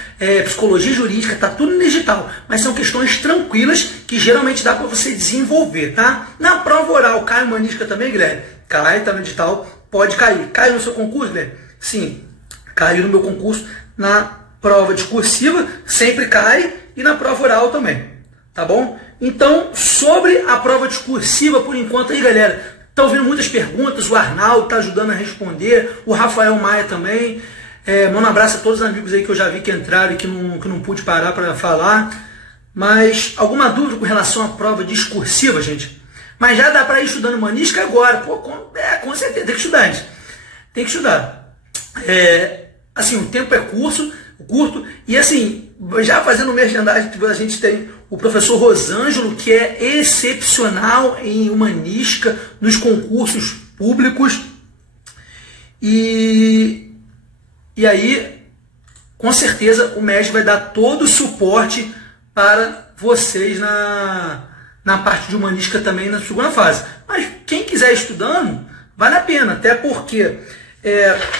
psicologia jurídica, está tudo no digital, mas são questões tranquilas que geralmente dá para você desenvolver, tá? Na prova oral, cai humanística também, Guilherme? Cai, está no digital, pode cair. Cai no seu concurso, Guilherme? Sim, caiu no meu concurso, na prova discursiva, sempre cai, e na prova oral também, tá bom? Então, sobre a prova discursiva, por enquanto aí, galera, tá ouvindo muitas perguntas, o Arnaldo tá ajudando a responder, o Rafael Maia também, manda um abraço a todos os amigos aí que eu já vi que entraram e que não pude parar para falar, mas alguma dúvida com relação à prova discursiva, gente? Mas já dá para ir estudando humanística agora, pô, com certeza, tem que estudar, gente. Tem que estudar. Assim, o tempo é curto, e assim, já fazendo merchandising, a gente tem o professor Rosângelo, que é excepcional em humanística nos concursos públicos, e aí, com certeza, o mestre vai dar todo o suporte para vocês na parte de humanística também na segunda fase. Mas quem quiser estudando, vale a pena, até porque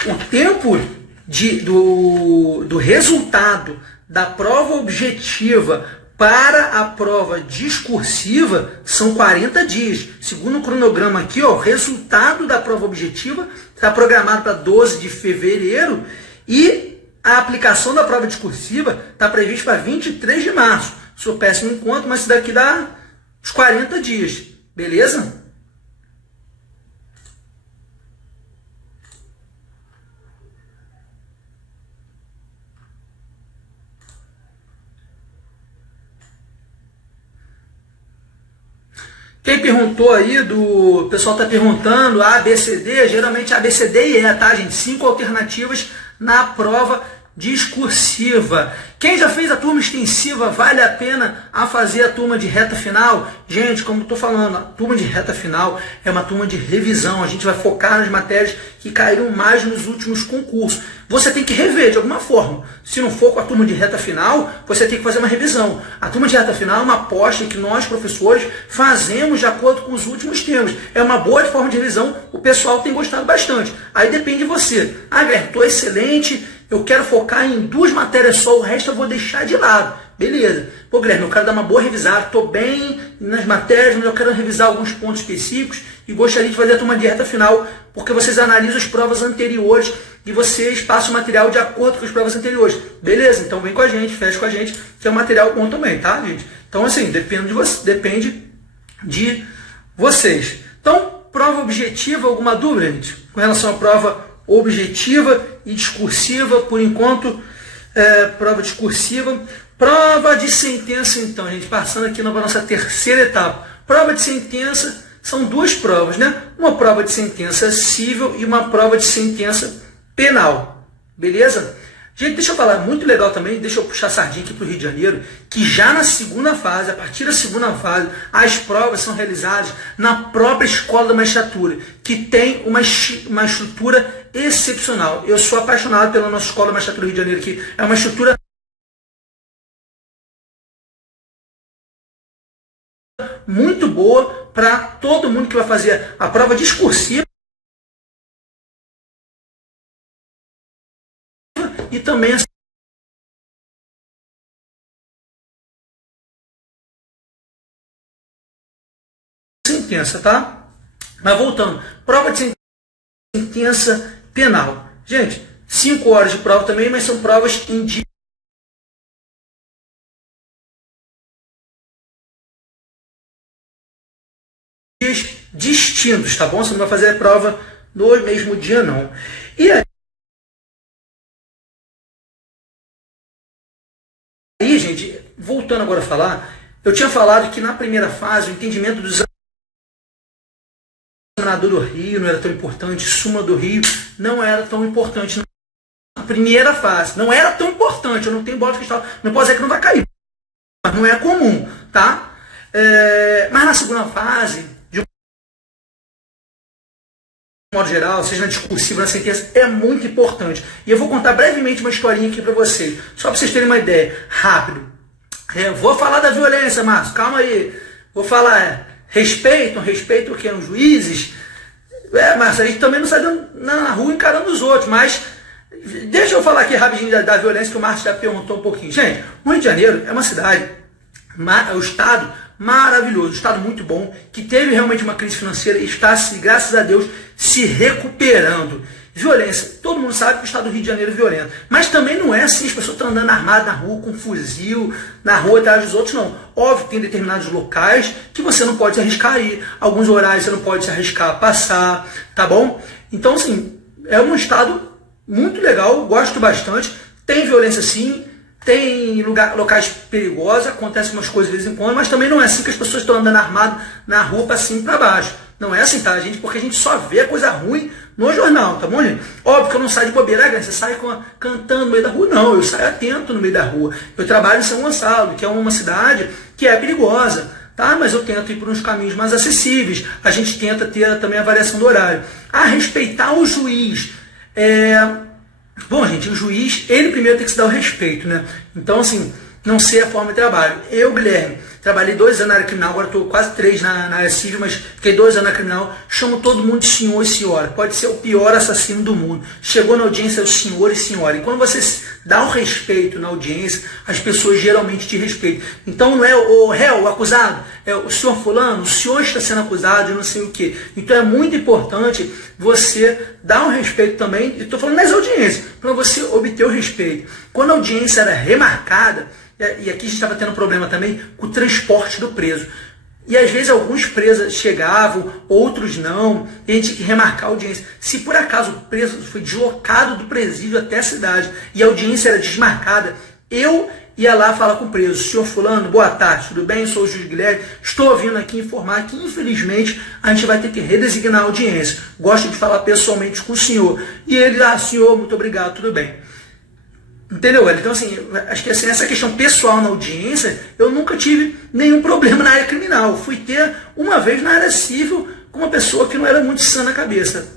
o tempo do resultado da prova objetiva para a prova discursiva são 40 dias. Segundo o cronograma aqui, ó, o resultado da prova objetiva está programado para 12 de fevereiro e a aplicação da prova discursiva está prevista para 23 de março. Sou péssimo em conta, mas isso daqui dá uns 40 dias. Beleza? Quem perguntou aí, o pessoal está perguntando A, B, C, D, geralmente A, B, C, D e E, tá, gente? 5 alternativas na prova discursiva. Quem já fez a turma extensiva, vale a pena a fazer a turma de reta final? Gente, como eu estou falando, a turma de reta final é uma turma de revisão. A gente vai focar nas matérias que caíram mais nos últimos concursos. Você tem que rever de alguma forma. Se não for com a turma de reta final, você tem que fazer uma revisão. A turma de reta final é uma aposta que nós, professores, fazemos de acordo com os últimos temas. É uma boa forma de revisão, o pessoal tem gostado bastante. Aí depende de você. Ah, Guilherme, estou excelente, eu quero focar em 2 matérias só, o resto eu vou deixar de lado. Beleza. Pô, Guilherme, eu quero dar uma boa revisada, estou bem nas matérias, mas eu quero revisar alguns pontos específicos e gostaria de fazer a turma de reta final, porque vocês analisam as provas anteriores e vocês passam o material de acordo com as provas anteriores. Beleza, então vem com a gente, fecha com a gente, que é um material bom também, tá, gente? Então, assim, depende de vocês. Então, prova objetiva, alguma dúvida, gente? Com relação à prova objetiva e discursiva, por enquanto, prova discursiva. Prova de sentença, então, gente, passando aqui na nossa terceira etapa. Prova de sentença são 2 provas, né? Uma prova de sentença civil e uma prova de sentença penal. Beleza? Gente, deixa eu falar, muito legal também, deixa eu puxar a sardinha aqui para o Rio de Janeiro, que já na segunda fase, a partir da segunda fase, as provas são realizadas na própria escola da magistratura, que tem uma estrutura excepcional. Eu sou apaixonado pela nossa escola da magistratura do Rio de Janeiro, que é uma estrutura muito boa para todo mundo que vai fazer a prova discursiva e também a sentença, tá? Mas voltando, prova de sentença penal. Gente, 5 horas de prova também, mas são provas em dias distintos, tá bom? Você não vai fazer a prova no mesmo dia, não. E aí, gente, voltando agora a falar, eu tinha falado que na primeira fase o entendimento do examinador do Rio não era tão importante, súmula do Rio não era tão importante na primeira fase. Não era tão importante, eu não tenho bola de cristal, não posso dizer que não vai cair, mas não é comum, tá? Mas na segunda fase, de um modo geral, seja na discursiva, na sentença, é muito importante. E eu vou contar brevemente uma historinha aqui para vocês, só para vocês terem uma ideia, rápido. Vou falar da violência, Márcio, calma aí. Vou falar, respeitam o que? Os juízes? Márcio, a gente também não sai na rua encarando os outros, mas deixa eu falar aqui rapidinho da violência, que o Márcio já perguntou um pouquinho. Gente, o Rio de Janeiro é uma cidade, é um estado maravilhoso, um estado muito bom, que teve realmente uma crise financeira e está, graças a Deus, se recuperando. Violência, todo mundo sabe que o estado do Rio de Janeiro é violento, mas também não é assim, as pessoas estão andando armadas na rua, com fuzil, na rua atrás dos outros, não. Óbvio que tem determinados locais que você não pode se arriscar a ir, alguns horários você não pode se arriscar a passar, tá bom? Então, assim, é um estado muito legal, gosto bastante, tem violência sim, tem locais perigosos, acontecem umas coisas de vez em quando, mas também não é assim que as pessoas estão andando armadas na rua para cima e para baixo. Não é assim, tá, gente? Porque a gente só vê coisa ruim no jornal, tá bom, gente? Óbvio que eu não saio de bobeira, você sai cantando no meio da rua, não. Eu saio atento no meio da rua. Eu trabalho em São Gonçalo, que é uma cidade que é perigosa, tá? Mas eu tento ir por uns caminhos mais acessíveis. A gente tenta ter também a variação do horário. Respeitar o juiz. Bom, gente, o juiz, ele primeiro tem que se dar o respeito, né? Então, assim, não sei a forma de trabalho. Eu, Guilherme, trabalhei 2 anos na área criminal, agora estou quase 3 na área civil, mas fiquei 2 anos na criminal, chamo todo mundo de senhor e senhora. Pode ser o pior assassino do mundo. Chegou na audiência, é o senhor e senhora. E quando você dá o respeito na audiência, as pessoas geralmente te respeitam. Então não é o réu, o acusado, é o senhor fulano, o senhor está sendo acusado de não sei o quê. Então é muito importante você dar um respeito também, e estou falando nas audiências, para você obter o respeito. Quando a audiência era remarcada, e aqui a gente estava tendo problema também com o transporte do preso. E às vezes alguns presos chegavam, outros não, e a gente tinha que remarcar a audiência. Se por acaso o preso foi deslocado do presídio até a cidade e a audiência era desmarcada, eu ia lá falar com o preso: senhor fulano, boa tarde, tudo bem? Sou o juiz Guilherme, estou vindo aqui informar que infelizmente a gente vai ter que redesignar a audiência, gosto de falar pessoalmente com o senhor. E ele: senhor, muito obrigado, tudo bem. Entendeu, galera? Então, assim, acho que assim, essa questão pessoal na audiência, eu nunca tive nenhum problema na área criminal. Fui ter uma vez na área civil com uma pessoa que não era muito sã na cabeça,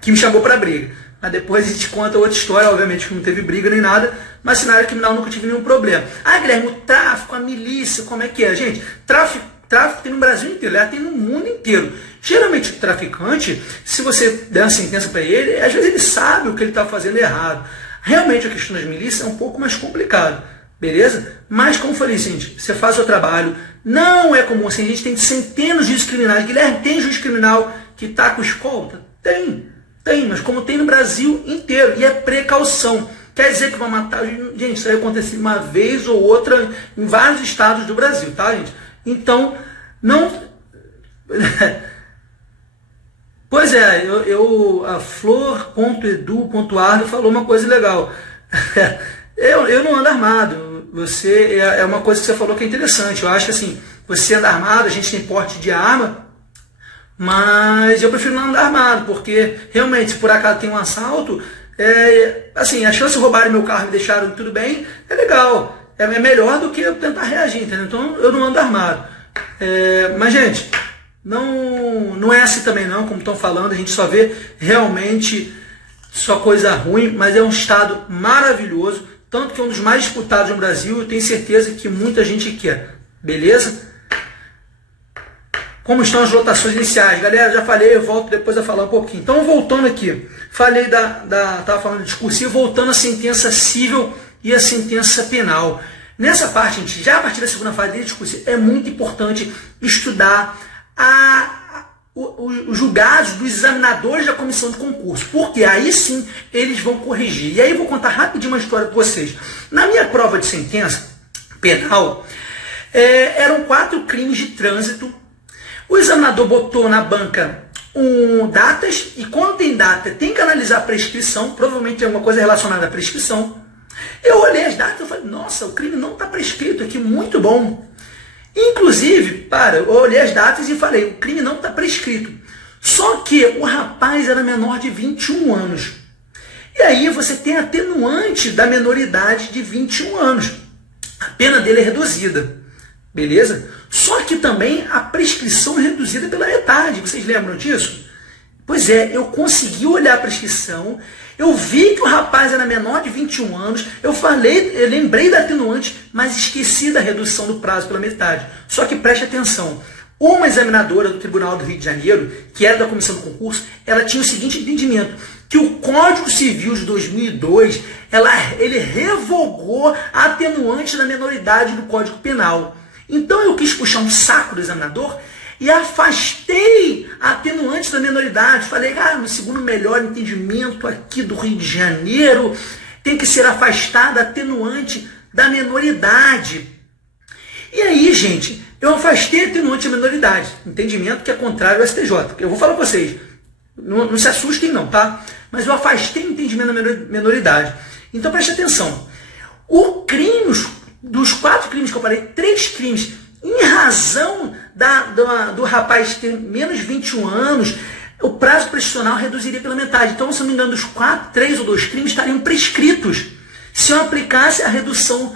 que me chamou para briga. Mas depois a gente conta outra história, obviamente que não teve briga nem nada, mas assim, na área criminal nunca tive nenhum problema. Guilherme, o tráfico, a milícia, como é que é? Gente, tráfico tem no Brasil inteiro, tem no mundo inteiro. Geralmente o traficante, se você der uma sentença para ele, às vezes ele sabe o que ele está fazendo errado. Realmente a questão das milícias é um pouco mais complicado, beleza? Mas como eu falei, gente, você faz o trabalho, não é comum assim, a gente tem centenas de juízes criminais. Guilherme, tem juiz criminal que está com escolta? Tem, mas como tem no Brasil inteiro, e é precaução. Quer dizer que vai matar, gente, isso aí acontece uma vez ou outra em vários estados do Brasil, tá, gente? Então, não... Pois é, a Flor.edu.ar falou uma coisa legal. eu não ando armado. Você é uma coisa que você falou que é interessante. Eu acho que assim, você anda armado, a gente tem porte de arma, mas eu prefiro não andar armado, porque realmente, se por acaso tem um assalto, assim, a chance de roubarem meu carro e me deixarem tudo bem, é legal. É melhor do que eu tentar reagir, entendeu? Então eu não ando armado. Mas, gente, não é assim também não, como estão falando, a gente só vê realmente só coisa ruim, mas é um estado maravilhoso, tanto que é um dos mais disputados no Brasil, eu tenho certeza que muita gente quer, beleza? Como estão as votações iniciais? Galera, já falei, eu volto depois a falar um pouquinho. Então, voltando aqui, falei estava falando de discursivo, voltando à sentença civil e a sentença penal. Nessa parte, gente, já a partir da segunda fase de discursivo, é muito importante estudar os julgados dos examinadores da comissão de concurso, porque aí sim eles vão corrigir. E aí eu vou contar rapidinho uma história para vocês. Na minha prova de sentença penal, eram 4 crimes de trânsito. O examinador botou na banca datas, e quando tem data tem que analisar a prescrição, provavelmente é uma coisa relacionada à prescrição. Eu olhei as datas e falei: nossa, o crime não está prescrito aqui, muito bom. Inclusive, eu olhei as datas e falei: o crime não está prescrito. Só que o rapaz era menor de 21 anos. E aí você tem atenuante da menoridade de 21 anos. A pena dele é reduzida. Beleza? Só que também a prescrição é reduzida pela metade. Vocês lembram disso? Pois é, eu consegui olhar a prescrição, eu vi que o rapaz era menor de 21 anos, eu lembrei da atenuante, mas esqueci da redução do prazo pela metade. Só que preste atenção, uma examinadora do Tribunal do Rio de Janeiro, que era da comissão do concurso, ela tinha o seguinte entendimento, que o Código Civil de 2002, ele revogou a atenuante da menoridade do Código Penal. Então eu quis puxar um saco do examinador e afastei a atenuante da menoridade. Falei: no segundo melhor entendimento aqui do Rio de Janeiro, tem que ser afastada a atenuante da menoridade. E aí, gente, eu afastei a atenuante da menoridade. Entendimento que é contrário ao STJ. Eu vou falar para vocês, não se assustem não, tá? Mas eu afastei o entendimento da menoridade. Então preste atenção. Dos 4 crimes que eu falei, 3 crimes, em razão do rapaz ter menos de 21 anos, o prazo prescricional reduziria pela metade. Então, se não me engano, dos 3 ou 2 crimes estariam prescritos se eu aplicasse a redução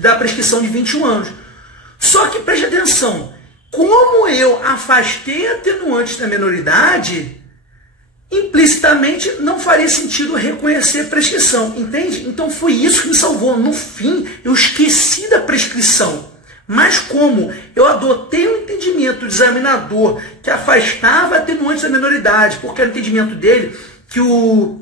da prescrição de 21 anos. Só que, preste atenção, como eu afastei atenuantes da menoridade, implicitamente não faria sentido reconhecer prescrição, entende? Então foi isso que me salvou. No fim, eu esqueci da prescrição. Mas como eu adotei o entendimento do examinador que afastava atenuantes da menoridade, porque era o entendimento dele que o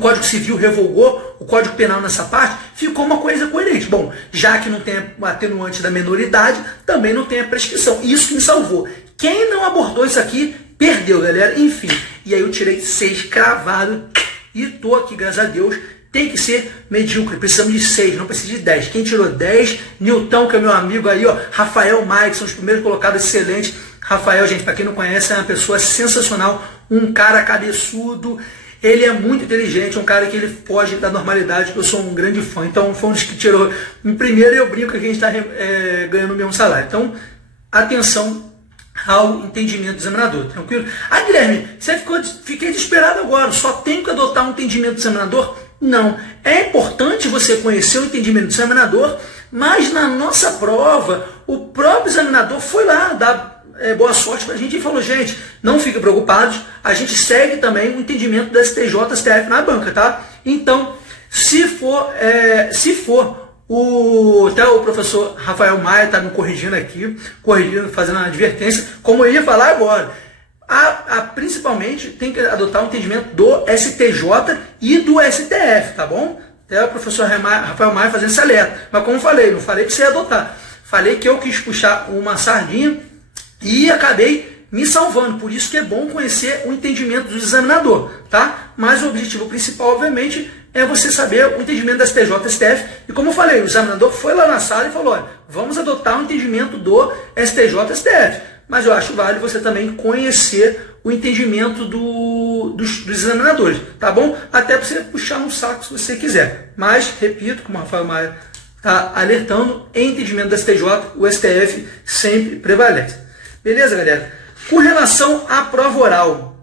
Código Civil revogou o Código Penal nessa parte, ficou uma coisa coerente. Bom, já que não tem atenuante da menoridade, também não tem a prescrição. Isso que me salvou. Quem não abordou isso aqui, perdeu, galera. Enfim, e aí eu tirei 6 cravado e tô aqui, graças a Deus. Tem que ser medíocre, precisamos de 6, não precisa de 10. Quem tirou 10, Nilton, que é meu amigo aí, ó, Rafael Mike, são os primeiros colocados, excelentes. Rafael, gente, para quem não conhece, é uma pessoa sensacional, um cara cabeçudo, Ele é muito inteligente, é um cara que ele foge da normalidade, eu sou um grande fã. Então foi um dos que tirou em primeiro e eu brinco que a gente está ganhando o mesmo salário. Então, atenção ao entendimento do examinador, tranquilo? Ah, Guilherme, fiquei desesperado agora, só tenho que adotar um entendimento do examinador? Não, é importante você conhecer o entendimento do examinador, mas na nossa prova, o próprio examinador foi lá dar boa sorte para a gente e falou, gente, não fiquem preocupados, a gente segue também o entendimento do STJ, STF na banca, tá? Então, se for até o professor Rafael Maia está me corrigindo aqui, fazendo uma advertência, como eu ia falar agora. Principalmente tem que adotar o entendimento do STJ e do STF, tá bom? Até o professor Rafael Maia fazendo esse alerta. Mas como eu falei, não falei que você ia adotar. Falei que eu quis puxar uma sardinha e acabei me salvando. Por isso que é bom conhecer o entendimento do examinador, tá? Mas o objetivo principal, obviamente, é você saber o entendimento da STJ, STF. E como eu falei, o examinador foi lá na sala e falou, olha, vamos adotar o entendimento do STJ, STF. Mas eu acho válido você também conhecer o entendimento dos examinadores, tá bom? Até para você puxar um saco se você quiser. Mas, repito, como o Rafael Maia está alertando, em entendimento da STJ, o STF sempre prevalece. Beleza, galera? Com relação à prova oral.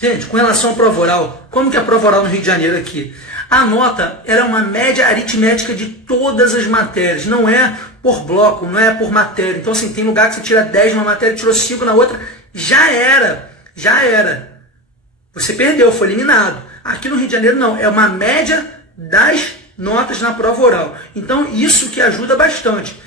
Gente, com relação à prova oral, como que é a prova oral no Rio de Janeiro aqui? A nota era uma média aritmética de todas as matérias, não é por bloco, não é por matéria. Então, assim, tem lugar que você tira 10 numa matéria, tirou 5 na outra, já era. Você perdeu, foi eliminado. Aqui no Rio de Janeiro, não, é uma média das notas na prova oral. Então, isso que ajuda bastante.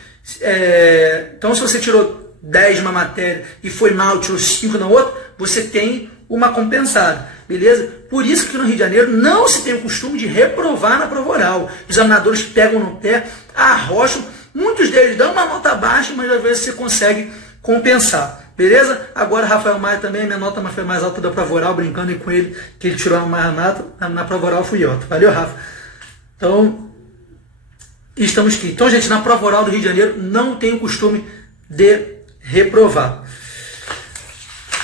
Então, se você tirou 10 numa matéria e foi mal, tirou 5 na outra, você tem uma compensada, beleza? Por isso que no Rio de Janeiro não se tem o costume de reprovar na prova oral. Os examinadores pegam no pé, arrocham, muitos deles dão uma nota baixa, mas às vezes você consegue compensar, beleza? Agora Rafael Maia também, minha nota foi mais alta da prova oral, brincando com ele, que ele tirou a mais nota, na prova oral fui eu. Valeu, Rafa. Então, estamos aqui. Então, gente, na prova oral do Rio de Janeiro não tem o costume de reprovar.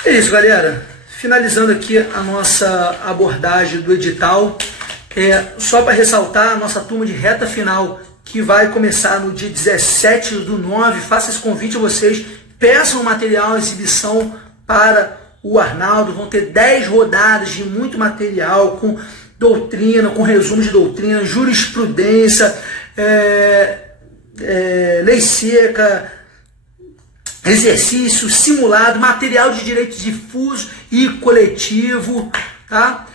É isso, galera. Finalizando aqui a nossa abordagem do edital, só para ressaltar a nossa turma de reta final, que vai começar no dia 17/9, faça esse convite a vocês, peçam o material, exibição para o Arnaldo, vão ter 10 rodadas de muito material, com doutrina, com resumo de doutrina, jurisprudência, lei seca, exercício, simulado, material de direito difuso e coletivo, tá?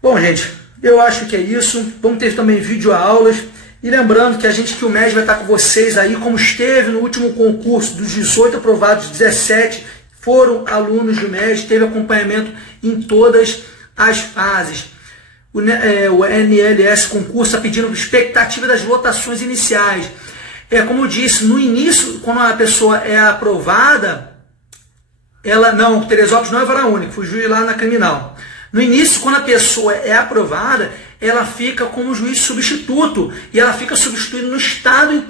Bom, gente, eu acho que é isso. Vamos ter também videoaulas. E lembrando que o MED vai estar com vocês aí, como esteve no último concurso, dos 18 aprovados, 17 foram alunos do MED, teve acompanhamento em todas as fases. O NLS concurso está pedindo expectativa das votações iniciais. Como eu disse, no início, quando a pessoa é aprovada, Teresópolis não é vara única, fui juiz lá na criminal. No início, quando a pessoa é aprovada, ela fica como juiz substituto, e ela fica substituindo no estado,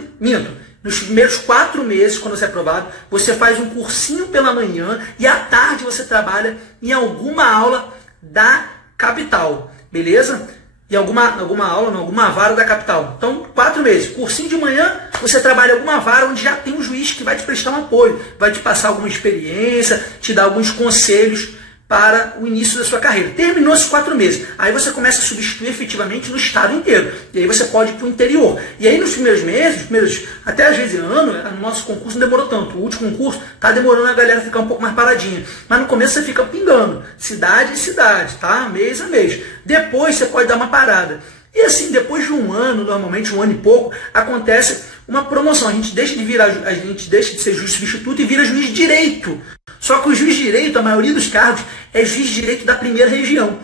nos primeiros 4 meses, quando você é aprovado, você faz um cursinho pela manhã, e à tarde você trabalha em alguma aula da capital, beleza? Em alguma aula, em alguma vara da capital. Então, 4 meses. Cursinho de manhã, você trabalha em alguma vara onde já tem um juiz que vai te prestar um apoio, vai te passar alguma experiência, te dar alguns conselhos para o início da sua carreira. Terminou esses 4 meses. Aí você começa a substituir efetivamente no estado inteiro. E aí você pode ir para o interior. E aí nos primeiros meses, até às vezes ano, o nosso concurso não demorou tanto. O último concurso está demorando a galera ficar um pouco mais paradinha. Mas no começo você fica pingando. Cidade em cidade, tá? Mês a mês. Depois você pode dar uma parada. E assim, depois de um ano, normalmente 1 ano e pouco, acontece uma promoção. A gente deixa de ser juiz substituto e vira juiz de direito. Só que o juiz de direito, a maioria dos cargos, é juiz de direito da primeira região.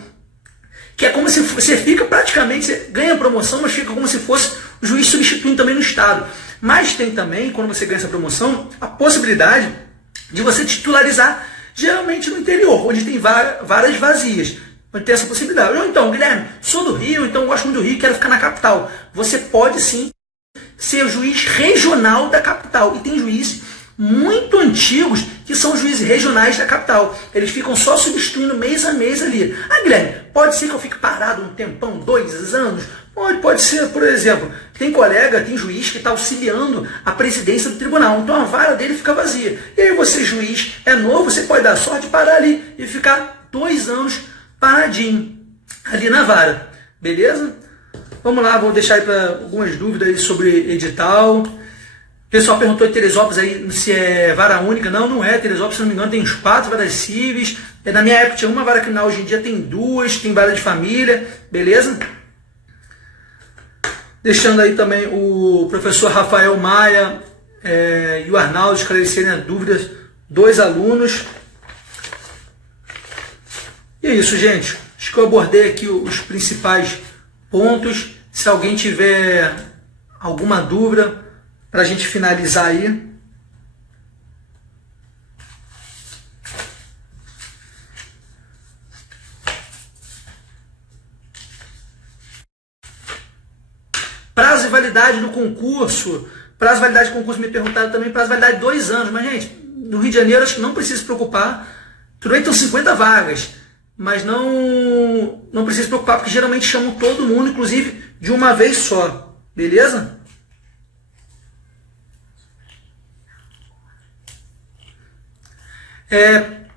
Que é como se você fica praticamente, você ganha promoção, mas fica como se fosse o juiz substituindo também no estado. Mas tem também, quando você ganha essa promoção, a possibilidade de você titularizar, geralmente no interior, onde tem varas vazias. Onde tem essa possibilidade. Ou então, Guilherme, sou do Rio, então gosto muito do Rio, quero ficar na capital. Você pode sim ser o juiz regional da capital. E tem juízes muito antigos, que são juízes regionais da capital. Eles ficam só substituindo mês a mês ali. Ah, Guilherme, pode ser que eu fique parado um tempão, 2 anos? Pode ser, por exemplo, tem colega, tem juiz que está auxiliando a presidência do tribunal, então a vara dele fica vazia. E aí você, juiz, é novo, você pode dar sorte de parar ali e ficar 2 anos paradinho ali na vara. Beleza? Vamos lá, vou deixar aí para algumas dúvidas aí sobre edital. O pessoal perguntou em Teresópolis aí se é vara única. Não, não é. Teresópolis, se não me engano, tem uns 4 varas cíveis. Na minha época tinha uma vara criminal, hoje em dia tem 2, tem vara de família. Beleza? Deixando aí também o professor Rafael Maia e o Arnaldo esclarecerem as dúvidas dos alunos. E é isso, gente. Acho que eu abordei aqui os principais pontos. Se alguém tiver alguma dúvida, para a gente finalizar aí. Prazo de validade do concurso. Prazo de validade do concurso, me perguntaram também. Prazo de validade 2 anos. Mas, gente, no Rio de Janeiro, acho que não precisa se preocupar. Tudo bem, estão 50 vagas. Mas não precisa se preocupar, porque geralmente chamam todo mundo, inclusive, de uma vez só. Beleza?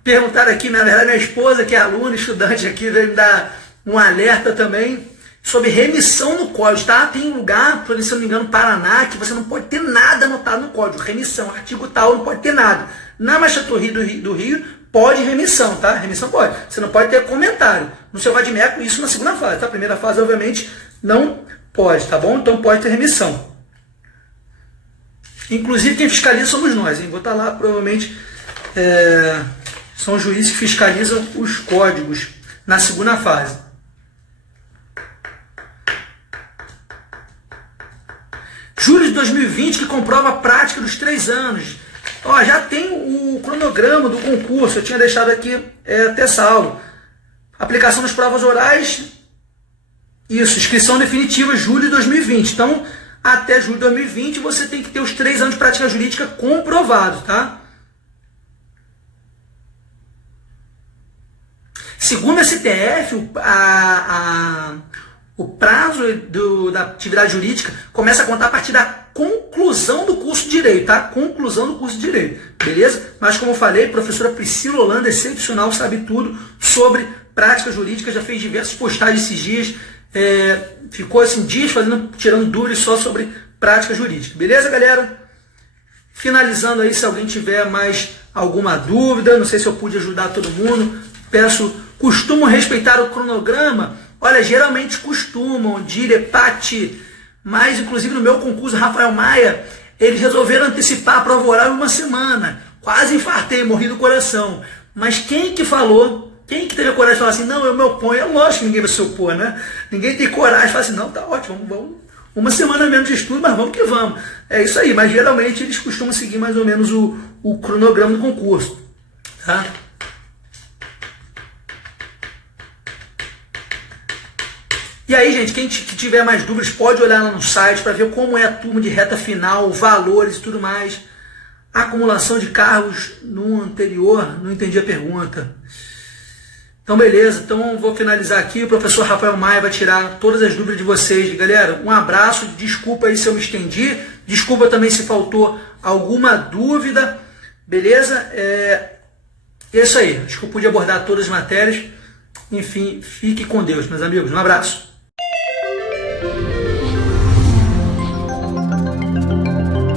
Perguntaram aqui, na verdade, minha esposa, que é aluna, estudante aqui, vai me dar um alerta também sobre remissão no código, tá? Tem um lugar, se eu não me engano, Paraná, que você não pode ter nada anotado no código. Remissão, artigo tal, não pode ter nada. Na Magistratura do Rio, pode remissão, tá? Remissão pode. Você não pode ter comentário. No seu vadimeco, isso na segunda fase, tá? A primeira fase, obviamente, não pode, tá bom? Então pode ter remissão. Inclusive, quem fiscaliza somos nós, hein? Vou estar lá, provavelmente, são os juízes que fiscalizam os códigos na segunda fase. Julho de 2020, que comprova a prática dos 3 anos. Ó, já tem o cronograma do concurso, eu tinha deixado aqui até salvo. Aplicação das provas orais, isso, inscrição definitiva, julho de 2020. Então, até julho de 2020, você tem que ter os 3 anos de prática jurídica comprovados, tá? Segundo a STF, o prazo da atividade jurídica começa a contar a partir da conclusão do curso de Direito, tá? Conclusão do curso de Direito, beleza? Mas como eu falei, a professora Priscila Holanda, excepcional, sabe tudo sobre prática jurídica, já fez diversas postagens esses dias, ficou assim dias tirando dúvidas só sobre prática jurídica, beleza, galera? Finalizando aí, se alguém tiver mais alguma dúvida, não sei se eu pude ajudar todo mundo, costumam respeitar o cronograma? Olha, geralmente costumam, direpate, mas inclusive no meu concurso, Rafael Maia, eles resolveram antecipar a prova oral em 1 semana. Quase infartei, morri do coração. Mas quem que falou, quem que teve a coragem de falar assim, não, eu me oponho? É lógico que ninguém vai se opor, né? Ninguém tem coragem de falar assim, não, tá ótimo, vamos 1 semana menos de estudo, mas vamos que vamos. É isso aí, mas geralmente eles costumam seguir mais ou menos o cronograma do concurso, tá? E aí, gente, quem tiver mais dúvidas pode olhar lá no site para ver como é a turma de reta final, valores e tudo mais. Acumulação de cargos no anterior, não entendi a pergunta. Então, beleza. Então, vou finalizar aqui. O professor Rafael Maia vai tirar todas as dúvidas de vocês. Galera, um abraço. Desculpa aí se eu me estendi. Desculpa também se faltou alguma dúvida. Beleza? É isso aí. Acho que eu pude abordar todas as matérias. Enfim, fique com Deus, meus amigos. Um abraço.